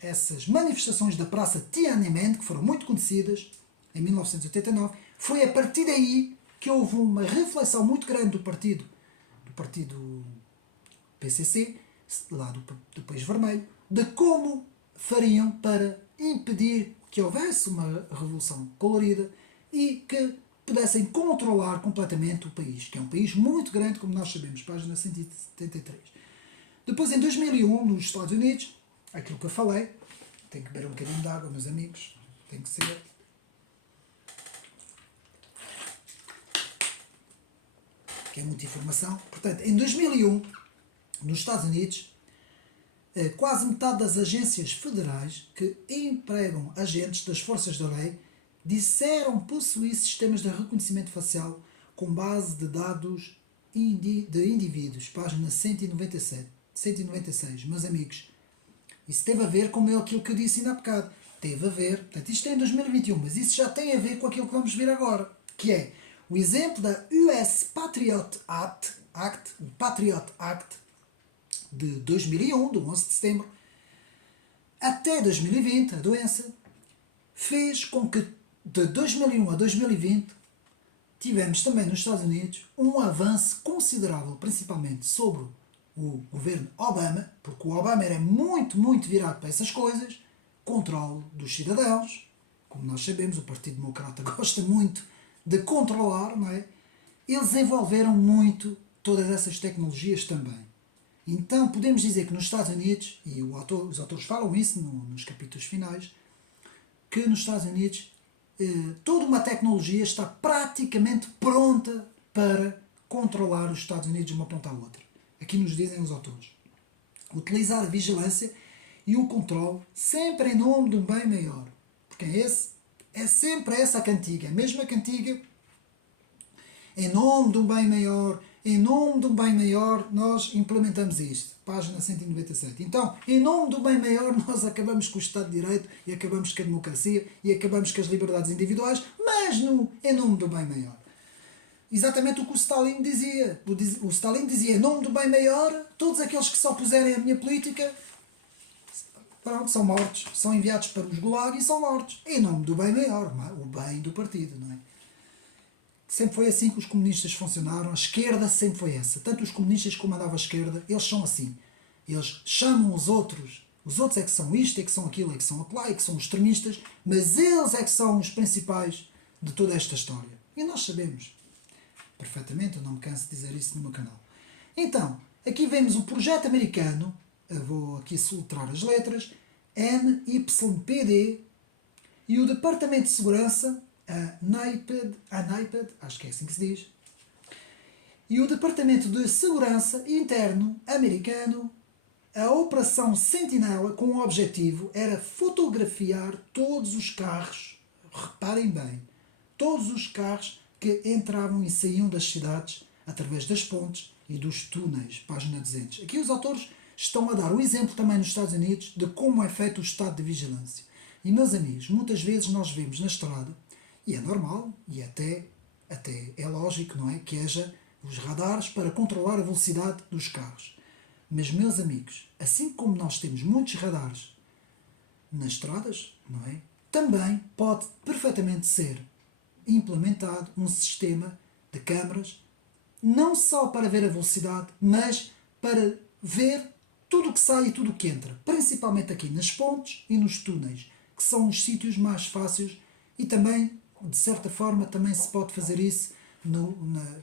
essas manifestações da praça Tiananmen, que foram muito conhecidas em 1989, foi a partir daí que houve uma reflexão muito grande do partido PCC, lá do País Vermelho, de como fariam para impedir que houvesse uma revolução colorida e que pudessem controlar completamente o país, que é um país muito grande, como nós sabemos, página 173. Depois, em 2001, nos Estados Unidos, aquilo que eu falei, tenho que beber um bocadinho de água, meus amigos, tem que ser... que é muita informação. Portanto, em 2001, nos Estados Unidos, quase metade das agências federais que empregam agentes das forças da lei disseram possuir sistemas de reconhecimento facial com base de dados de indivíduos. Página 196. Meus amigos, isso teve a ver com aquilo que eu disse ainda há bocado. Teve a ver, portanto, isto é em 2021, mas isso já tem a ver com aquilo que vamos ver agora, que é o exemplo da US Patriot Act, o Patriot Act de 2001, do 11 de setembro, até 2020, a doença, fez com que de 2001 a 2020 tivemos também nos Estados Unidos um avanço considerável, principalmente sobre o governo Obama, porque o Obama era muito, muito virado para essas coisas, controle dos cidadãos, como nós sabemos, o Partido Democrata gosta muito de controlar, não é? Eles desenvolveram muito todas essas tecnologias também. Então podemos dizer que nos Estados Unidos, e os autores falam isso nos capítulos finais, que nos Estados Unidos toda uma tecnologia está praticamente pronta para controlar os Estados Unidos de uma ponta à outra. Aqui nos dizem os autores. Utilizar a vigilância e o controle sempre em nome de um bem maior. Porque é sempre essa a cantiga, a mesma cantiga, em nome de um bem maior, em nome de um bem maior, nós implementamos isto. Página 197. Então, em nome do bem maior, nós acabamos com o Estado de Direito e acabamos com a democracia e acabamos com as liberdades individuais, mas em nome do bem maior. Exatamente o que o Stalin dizia. O Stalin dizia, em nome do bem maior, todos aqueles que se opuserem à minha política, pronto, são mortos, são enviados para os gulags e são mortos. Em nome do bem maior, o bem do partido, não é? Sempre foi assim que os comunistas funcionaram, a esquerda sempre foi essa. Tanto os comunistas como a esquerda, eles são assim. Eles chamam os outros é que são isto, é que são aquilo, é que são acolá, é que são extremistas, mas eles é que são os principais de toda esta história. E nós sabemos perfeitamente, eu não me canso de dizer isso no meu canal. Então, aqui vemos o projeto americano, eu vou aqui soletrar as letras, NYPD, e o Departamento de Segurança, a NIPED, acho que é assim que se diz, e o Departamento de Segurança Interno americano, a Operação Sentinela, com o objetivo era fotografiar todos os carros, reparem bem, todos os carros que entravam e saíam das cidades através das pontes e dos túneis, página 200. Aqui os autores estão a dar o exemplo também nos Estados Unidos de como é feito o estado de vigilância. E, meus amigos, muitas vezes nós vemos na estrada, e é normal, e até é lógico, não é, que haja os radares para controlar a velocidade dos carros. Mas, meus amigos, assim como nós temos muitos radares nas estradas, não é, também pode perfeitamente ser implementado um sistema de câmaras, não só para ver a velocidade, mas para ver tudo o que sai e tudo o que entra, principalmente aqui nas pontes e nos túneis, que são os sítios mais fáceis, e também, de certa forma, também se pode fazer isso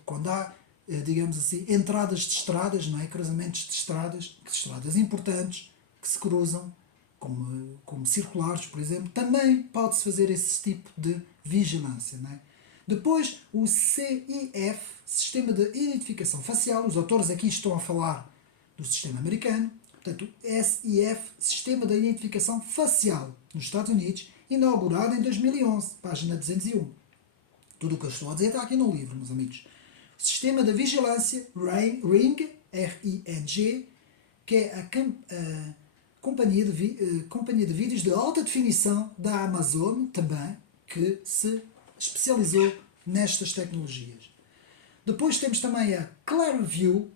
quando há, digamos assim, entradas de estradas, não é? Cruzamentos de estradas importantes que se cruzam, como circulares, por exemplo, também pode-se fazer esse tipo de vigilância, não é? Depois, o CIF, Sistema de Identificação Facial, os autores aqui estão a falar do sistema americano, portanto, o SIF, Sistema de Identificação Facial, nos Estados Unidos, inaugurado em 2011, página 201. Tudo o que eu estou a dizer está aqui no livro, meus amigos. O Sistema de Vigilância Ring, R-I-N-G, que é a companhia de vídeos de alta definição da Amazon, também, que se especializou nestas tecnologias. Depois temos também a Clariview,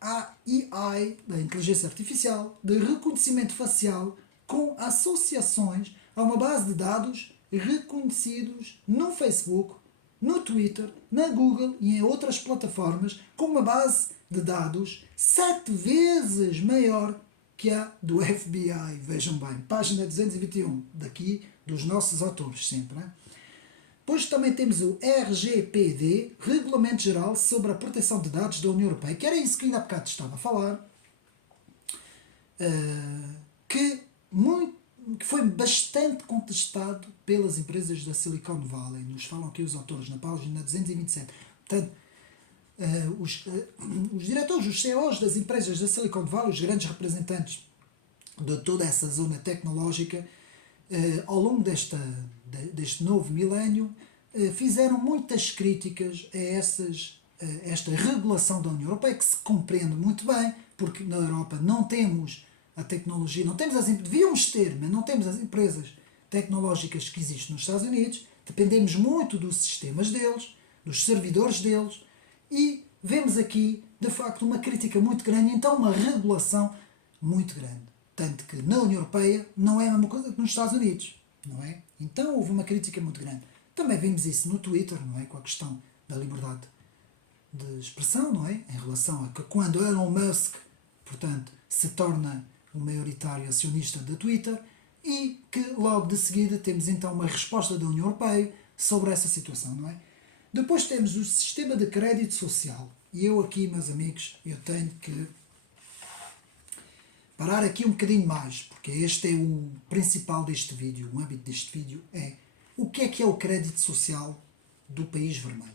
a AI, da inteligência artificial, de reconhecimento facial, com associações a uma base de dados reconhecidos no Facebook, no Twitter, na Google e em outras plataformas, com uma base de dados 7 vezes maior que a do FBI. Vejam bem, página 221, daqui dos nossos autores sempre. Hein? Depois também temos o RGPD, Regulamento Geral sobre a Proteção de Dados da União Europeia, que era isso que ainda há bocado estava a falar, que foi bastante contestado pelas empresas da Silicon Valley. Nos falam aqui os autores na página 227. Portanto, os diretores, os CEOs das empresas da Silicon Valley, os grandes representantes de toda essa zona tecnológica, ao longo deste novo milénio, fizeram muitas críticas a esta regulação da União Europeia, que se compreende muito bem, porque na Europa não temos a tecnologia, devíamos ter, mas não temos as empresas tecnológicas que existem nos Estados Unidos, dependemos muito dos sistemas deles, dos servidores deles, e vemos aqui, de facto, uma crítica muito grande, então uma regulação muito grande. Tanto que na União Europeia não é a mesma coisa que nos Estados Unidos, não é? Então houve uma crítica muito grande. Também vimos isso no Twitter, não é? Com a questão da liberdade de expressão, não é? Em relação a que quando Elon Musk, portanto, se torna o maioritário acionista da Twitter, e que logo de seguida temos então uma resposta da União Europeia sobre essa situação, não é? Depois temos o sistema de crédito social. E eu aqui, meus amigos, eu tenho que parar aqui um bocadinho mais, porque este é o principal deste vídeo, o âmbito deste vídeo é o que é o crédito social do país vermelho.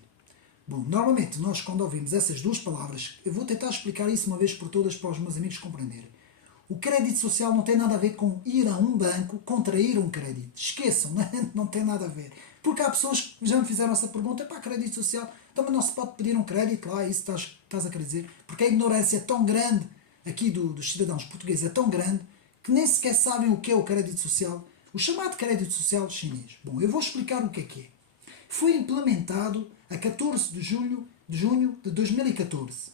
Bom, normalmente nós quando ouvimos essas duas palavras, eu vou tentar explicar isso uma vez por todas para os meus amigos compreenderem. O crédito social não tem nada a ver com ir a um banco contrair um crédito. Esqueçam, não tem nada a ver. Porque há pessoas que já me fizeram essa pergunta, pá, crédito social, então mas não se pode pedir um crédito lá, isso estás a querer dizer. Porque a ignorância é tão grande aqui dos cidadãos portugueses, é tão grande, que nem sequer sabem o que é o crédito social, o chamado crédito social chinês. Bom, eu vou explicar o que é. Foi implementado a 14 de junho de 2014.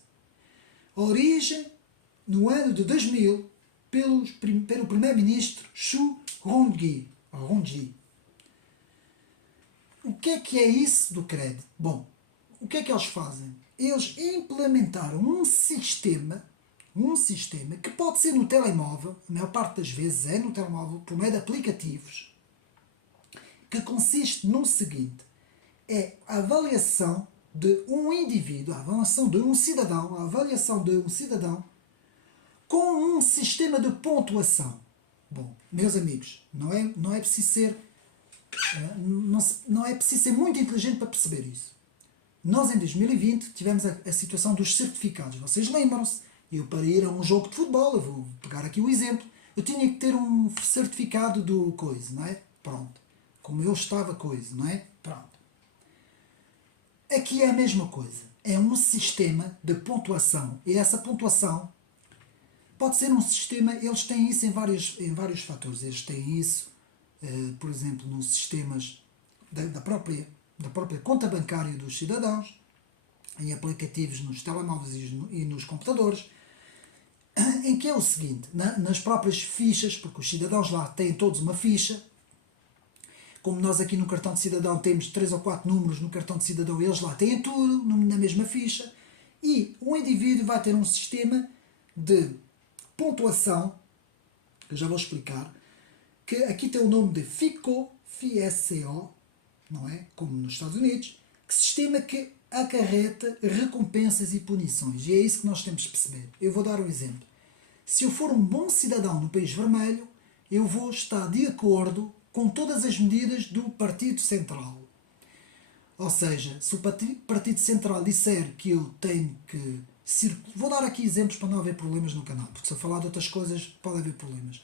A origem, no ano de 2000, pelo primeiro-ministro Xu Rongji. O que é isso do crédito? Bom, o que é que eles fazem? Eles implementaram um sistema que pode ser no telemóvel, a maior parte das vezes é no telemóvel, por meio de aplicativos, que consiste no seguinte: é a avaliação de um indivíduo, a avaliação de um cidadão com um sistema de pontuação. Bom, meus amigos, não é preciso ser não é preciso ser muito inteligente para perceber isso. Nós em 2020 tivemos a situação dos certificados. Vocês lembram-se? Eu para ir a um jogo de futebol, eu vou pegar aqui o exemplo, eu tinha que ter um certificado do coisa, não é? Pronto. Como eu estava coisa, não é? Pronto. Aqui é a mesma coisa. É um sistema de pontuação. E essa pontuação pode ser um sistema, eles têm isso em vários fatores. Eles têm isso, por exemplo, nos sistemas da própria conta bancária dos cidadãos, em aplicativos nos telemóveis e nos computadores, em que é o seguinte, nas próprias fichas, porque os cidadãos lá têm todos uma ficha, como nós aqui no cartão de cidadão temos 3 ou 4 números no cartão de cidadão, eles lá têm tudo na mesma ficha, e o indivíduo vai ter um sistema de pontuação, que eu já vou explicar, que aqui tem o nome de FICO, não é? Como nos Estados Unidos, que sistema que acarreta recompensas e punições. E é isso que nós temos de perceber. Eu vou dar um exemplo. Se eu for um bom cidadão no país vermelho, eu vou estar de acordo com todas as medidas do Partido Central. Ou seja, se o Partido Central disser que eu tenho que... Vou dar aqui exemplos para não haver problemas no canal, porque se eu falar de outras coisas pode haver problemas.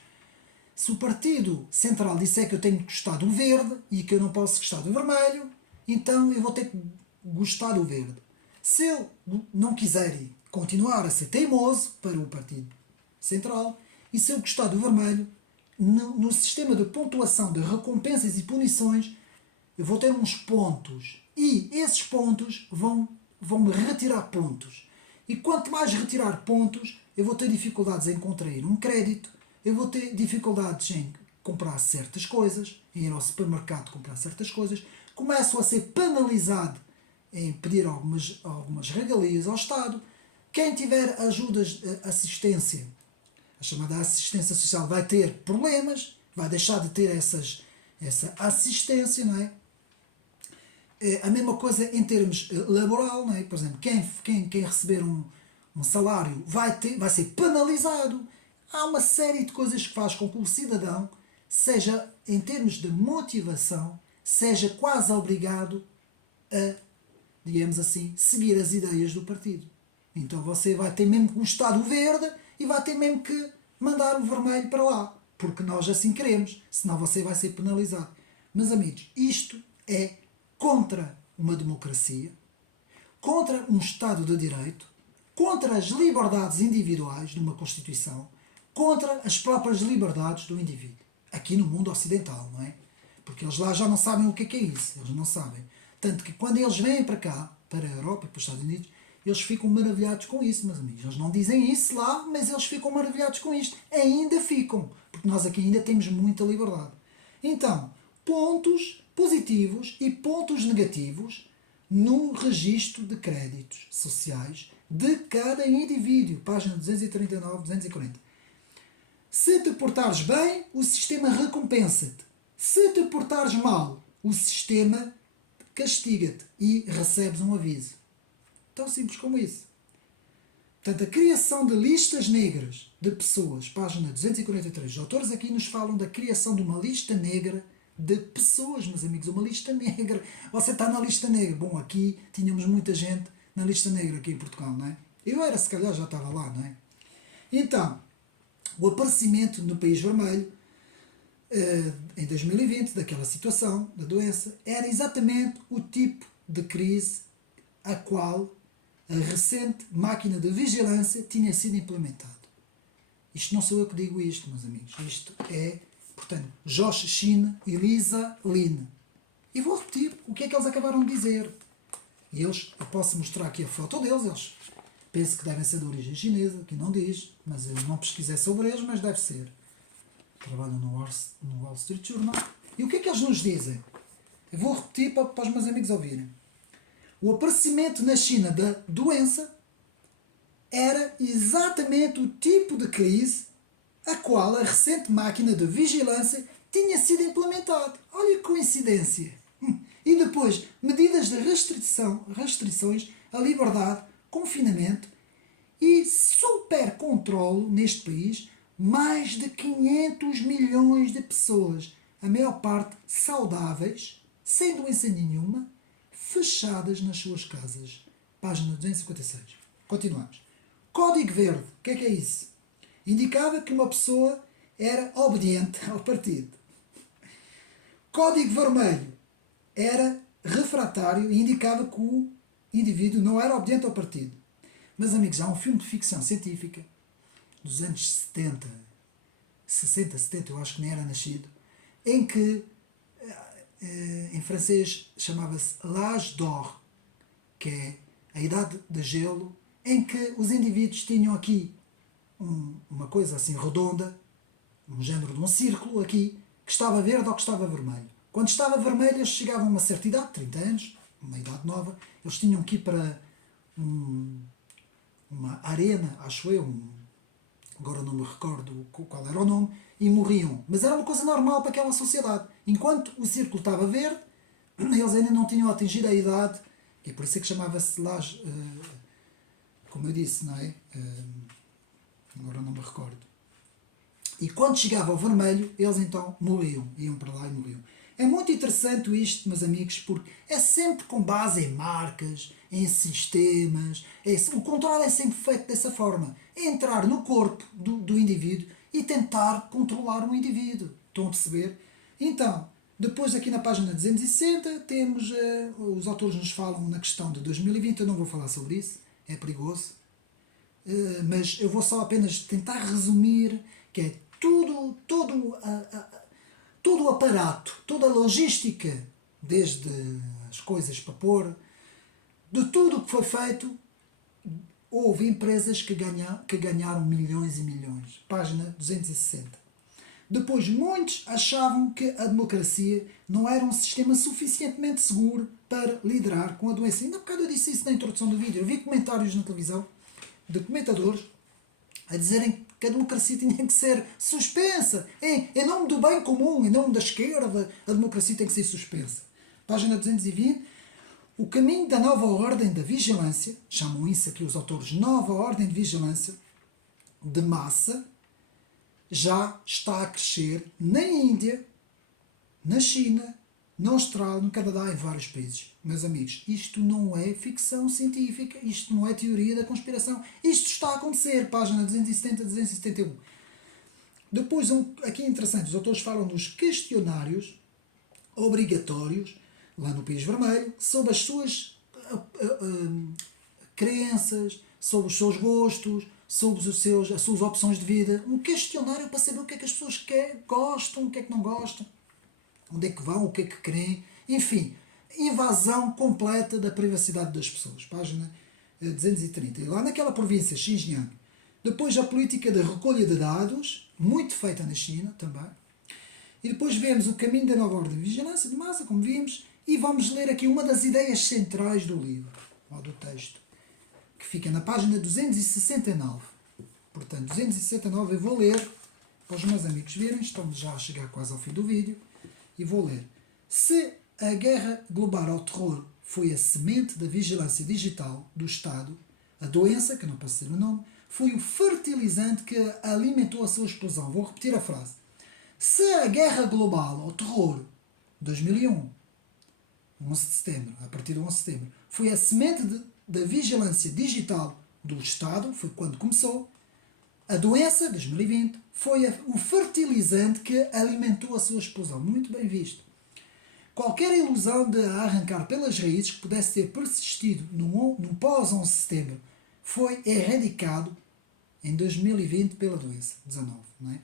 Se o Partido Central disser que eu tenho que gostar do verde e que eu não posso gostar do vermelho, então eu vou ter que gostar do verde. Se eu não quiser continuar a ser teimoso para o Partido Central, e se eu gostar do vermelho, no sistema de pontuação de recompensas e punições, eu vou ter uns pontos. E esses pontos vão-me retirar pontos. E quanto mais retirar pontos, eu vou ter dificuldades em contrair um crédito, eu vou ter dificuldades em comprar certas coisas, em ir ao supermercado comprar certas coisas, começo a ser penalizado em pedir algumas regalias ao Estado. Quem tiver ajudas, assistência, a chamada assistência social, vai ter problemas, vai deixar de ter essa assistência, não é? A mesma coisa em termos laboral, não é? Por exemplo, quem receber um salário vai ser penalizado. Há uma série de coisas que faz com que o cidadão seja, em termos de motivação, seja quase obrigado a, digamos assim, seguir as ideias do partido. Então você vai ter mesmo que gostar do verde e vai ter mesmo que mandar o vermelho para lá, porque nós assim queremos, senão você vai ser penalizado. Meus amigos, isto é contra uma democracia, contra um Estado de Direito, contra as liberdades individuais de uma Constituição, contra as próprias liberdades do indivíduo. Aqui no mundo ocidental, não é? Porque eles lá já não sabem o que é isso, eles não sabem. Tanto que quando eles vêm para cá, para a Europa e para os Estados Unidos, eles ficam maravilhados com isso, meus amigos. Eles não dizem isso lá, mas eles ficam maravilhados com isto. Ainda ficam, porque nós aqui ainda temos muita liberdade. Então, pontos positivos e pontos negativos no registro de créditos sociais de cada indivíduo. Página 239, 240. Se te portares bem, o sistema recompensa-te. Se te portares mal, o sistema castiga-te e recebes um aviso. Tão simples como isso. Portanto, a criação de listas negras de pessoas, página 243, os autores aqui nos falam da criação de uma lista negra de pessoas, meus amigos, uma lista negra. Você está na lista negra. Bom, aqui tínhamos muita gente na lista negra aqui em Portugal, não é? Eu era, se calhar, já estava lá, não é? Então, o aparecimento no país vermelho, em 2020, daquela situação, da doença, era exatamente o tipo de crise a qual a recente máquina de vigilância tinha sido implementada. Isto não sou eu que digo isto, meus amigos. Isto é, portanto, Josh Shin e Lisa Lin. E vou repetir o que é que eles acabaram de dizer. E eu posso mostrar aqui a foto deles. Eles penso que devem ser de origem chinesa, aqui não diz, mas eu não pesquisei sobre eles, mas deve ser. Trabalham no Wall Street Journal. E o que é que eles nos dizem? Eu vou repetir para os meus amigos ouvirem. O aparecimento na China da doença era exatamente o tipo de crise a qual a recente máquina de vigilância tinha sido implementada. Olha que coincidência! E depois, medidas de restrições à liberdade, confinamento e supercontrolo neste país, mais de 500 milhões de pessoas, a maior parte saudáveis, sem doença nenhuma, fechadas nas suas casas. Página 256. Continuamos. Código verde. O que é isso? Indicava que uma pessoa era obediente ao partido. Código vermelho era refratário e indicava que indivíduo não era obediente ao partido. Meus amigos, há um filme de ficção científica dos anos 70, 60, 70, eu acho que nem era nascido, em que em francês chamava-se L'âge d'or, que é a idade de gelo, em que os indivíduos tinham aqui uma coisa assim redonda, um género de um círculo aqui, que estava verde ou que estava vermelho. Quando estava vermelho, eles chegavam a uma certa idade, 30 anos, uma idade nova, eles tinham que ir para uma arena, acho eu, agora não me recordo qual era o nome, e morriam. Mas era uma coisa normal para aquela sociedade. Enquanto o círculo estava verde, eles ainda não tinham atingido a idade, e é por isso é que chamava-se lá, como eu disse, não é? Agora não me recordo. E quando chegava ao vermelho, eles então morriam, iam para lá e morriam. É muito interessante isto, meus amigos, porque é sempre com base em marcas, em sistemas. O controle é sempre feito dessa forma. É entrar no corpo do indivíduo e tentar controlar o indivíduo. Estão a perceber? Então, depois aqui na página 260 temos, os autores nos falam na questão de 2020, eu não vou falar sobre isso, é perigoso. Mas eu vou só apenas tentar resumir que é todo o aparato, toda a logística, desde as coisas para pôr, de tudo o que foi feito, houve empresas que ganharam milhões e milhões. Página 260. Depois, muitos achavam que a democracia não era um sistema suficientemente seguro para liderar com a doença. Ainda há bocado eu disse isso na introdução do vídeo. Eu vi comentários na televisão de comentadores a dizerem que a democracia tinha que ser suspensa. Em nome do bem comum, em nome da esquerda, a democracia tem que ser suspensa. Página 220. O caminho da nova ordem da vigilância, chamam isso aqui os autores, nova ordem de vigilância de massa, já está a crescer na Índia, na China, na Austrália, no Canadá e em vários países. Meus amigos, isto não é ficção científica, isto não é teoria da conspiração, isto está a acontecer. Página 270 a 271. Depois, aqui é interessante, os autores falam dos questionários obrigatórios, lá no País Vermelho, sobre as suas crenças, sobre os seus gostos, sobre as suas opções de vida. Um questionário para saber o que é que as pessoas gostam, o que é que não gostam, onde é que vão, o que é que querem, enfim, invasão completa da privacidade das pessoas. Página 230. E lá naquela província, Xinjiang. Depois a política de recolha de dados, muito feita na China também. E depois vemos o caminho da nova ordem de vigilância de massa, como vimos, e vamos ler aqui uma das ideias centrais do livro, ou do texto, que fica na página 269. Portanto, 269 eu vou ler, para os meus amigos verem, estamos já a chegar quase ao fim do vídeo, e vou ler. Se a guerra global ao terror foi a semente da vigilância digital do Estado, a doença, que eu não posso dizer o nome, foi o fertilizante que alimentou a sua explosão. Vou repetir a frase. Se a guerra global ao terror, 2001, 11 de setembro, a partir do 11 de setembro, foi a semente da vigilância digital do Estado, foi quando começou, a doença, 2020, foi o fertilizante que alimentou a sua explosão. Muito bem visto. Qualquer ilusão de a arrancar pelas raízes que pudesse ter persistido no pós-11 de setembro foi erradicado em 2020 pela doença, 19, não é?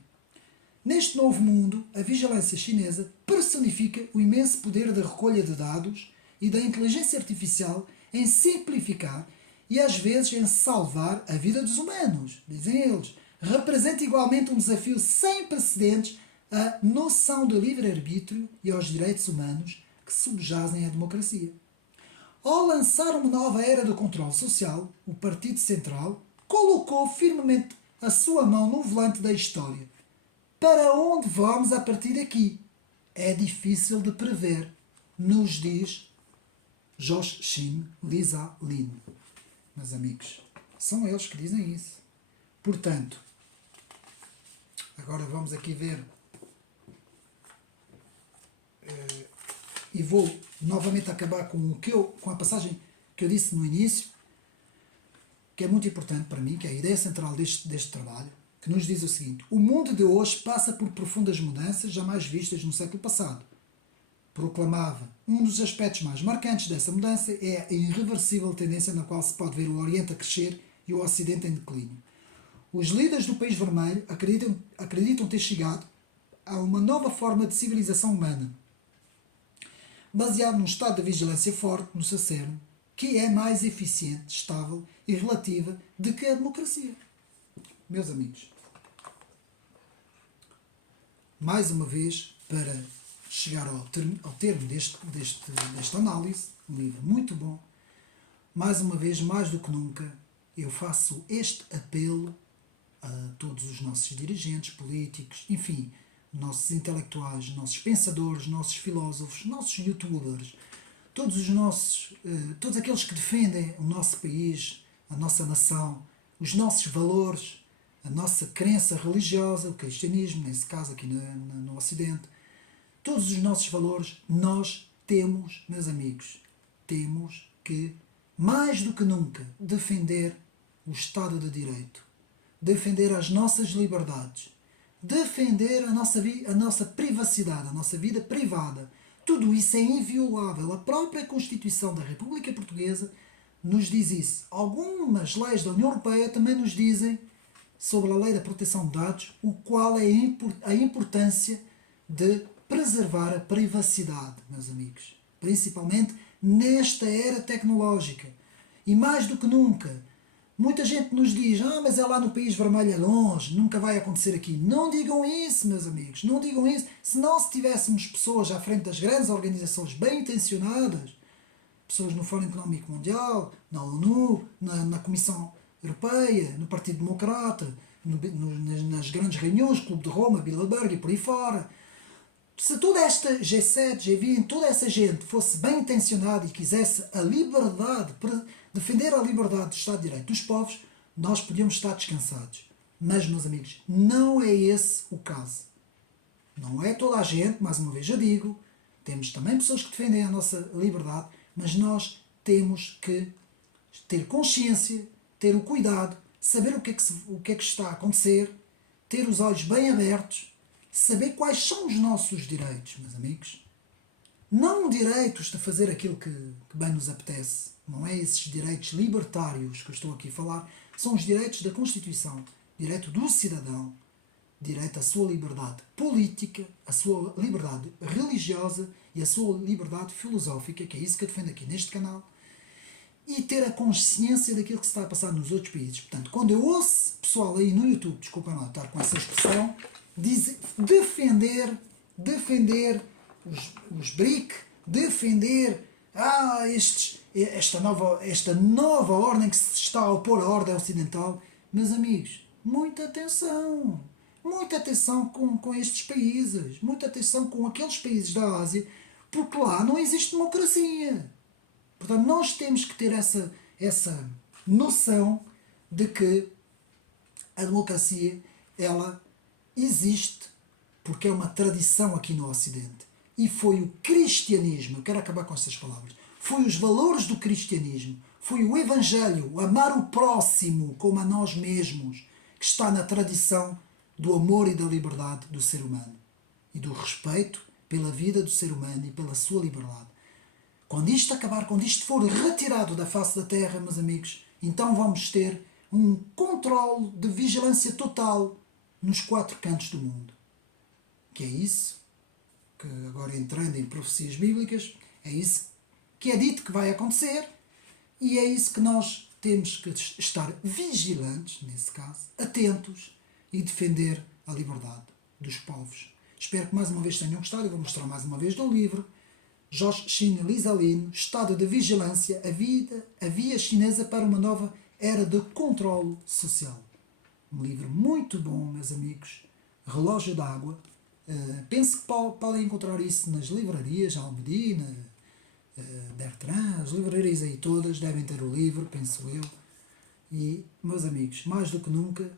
Neste novo mundo, a vigilância chinesa personifica o imenso poder da recolha de dados e da inteligência artificial em simplificar e às vezes em salvar a vida dos humanos, dizem eles. Representa igualmente um desafio sem precedentes à noção de livre-arbítrio e aos direitos humanos que subjazem à democracia. Ao lançar uma nova era do controle social, o Partido Central colocou firmemente a sua mão no volante da história. Para onde vamos a partir daqui? É difícil de prever, nos diz Joshim Lisa Lin. Meus amigos, são eles que dizem isso. Portanto, agora vamos aqui ver, e vou novamente acabar com a passagem que eu disse no início, que é muito importante para mim, que é a ideia central deste trabalho, que nos diz o seguinte: o mundo de hoje passa por profundas mudanças jamais vistas no século passado. proclamava: um dos aspectos mais marcantes dessa mudança é a irreversível tendência na qual se pode ver o Oriente a crescer e o Ocidente em declínio. Os líderes do país vermelho acreditam ter chegado a uma nova forma de civilização humana, baseado num estado de vigilância forte no seu cerne, que é mais eficiente, estável e relativa do que a democracia. Meus amigos, mais uma vez, para chegar ao termo desta análise, um livro muito bom, mais uma vez, mais do que nunca, eu faço este apelo a todos os nossos dirigentes políticos, enfim, nossos intelectuais, nossos pensadores, nossos filósofos, nossos youtubers, todos aqueles que defendem o nosso país, a nossa nação, os nossos valores, a nossa crença religiosa, o cristianismo, nesse caso aqui no Ocidente, todos os nossos valores, nós temos, meus amigos, temos que, mais do que nunca, defender o Estado de Direito, defender as nossas liberdades, defender a nossa privacidade, a nossa vida privada. Tudo isso é inviolável. A própria Constituição da República Portuguesa nos diz isso. Algumas leis da União Europeia também nos dizem sobre a Lei da Proteção de Dados, o qual é a importância de preservar a privacidade, meus amigos. Principalmente nesta era tecnológica. E mais do que nunca, muita gente nos diz: mas é lá no país vermelho, é longe, nunca vai acontecer aqui. Não digam isso, meus amigos, não digam isso. Se tivéssemos pessoas à frente das grandes organizações bem intencionadas, pessoas no Fórum Económico Mundial, na ONU, na Comissão Europeia, no Partido Democrata, nas grandes reuniões, Clube de Roma, Bilderberg e por aí fora. Se toda esta G7, G20, toda essa gente fosse bem intencionada e quisesse a liberdade, defender a liberdade do Estado de Direito dos povos, nós podíamos estar descansados. Mas, meus amigos, não é esse o caso. Não é toda a gente, mais uma vez eu digo, temos também pessoas que defendem a nossa liberdade, mas nós temos que ter consciência, ter o cuidado, saber o que é que está a acontecer, ter os olhos bem abertos, saber quais são os nossos direitos, meus amigos. Não direitos de fazer aquilo que bem nos apetece. Não é esses direitos libertários que eu estou aqui a falar. São os direitos da Constituição. Direito do cidadão. Direito à sua liberdade política, à sua liberdade religiosa e à sua liberdade filosófica, que é isso que eu defendo aqui neste canal. E ter a consciência daquilo que se está a passar nos outros países. Portanto, quando eu ouço pessoal aí no YouTube, desculpem lá estar com essa expressão, defender os BRIC, defender esta nova ordem que se está a opor à ordem ocidental. Meus amigos, muita atenção com estes países, muita atenção com aqueles países da Ásia, porque lá não existe democracia. Portanto, nós temos que ter essa noção de que a democracia, ela existe porque é uma tradição aqui no Ocidente. E foi o cristianismo, eu quero acabar com estas palavras, foi os valores do cristianismo, foi o Evangelho, o amar o próximo como a nós mesmos, que está na tradição do amor e da liberdade do ser humano. E do respeito pela vida do ser humano e pela sua liberdade. Quando isto acabar, quando isto for retirado da face da terra, meus amigos, então vamos ter um controle de vigilância total nos 4 cantos do mundo. Que é isso, que agora entrando em profecias bíblicas, é isso que é dito que vai acontecer e é isso que nós temos que estar vigilantes, nesse caso, atentos e defender a liberdade dos povos. Espero que mais uma vez tenham gostado. Eu vou mostrar mais uma vez do livro Jorge Chine Lizalino, Estado de Vigilância, a via chinesa para uma nova era de controle social. Um livro muito bom, meus amigos. Relógio d'Água. Penso que podem encontrar isso nas livrarias, Almedina, Bertrand, as livrarias aí todas devem ter o livro, penso eu. E, meus amigos, mais do que nunca,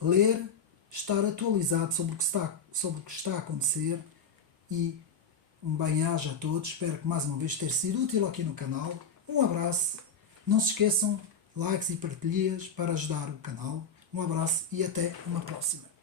ler, estar atualizado sobre o que está a acontecer e um bem-aja a todos. Espero que mais uma vez ter sido útil aqui no canal. Um abraço. Não se esqueçam, likes e partilhas para ajudar o canal. Um abraço e até uma próxima.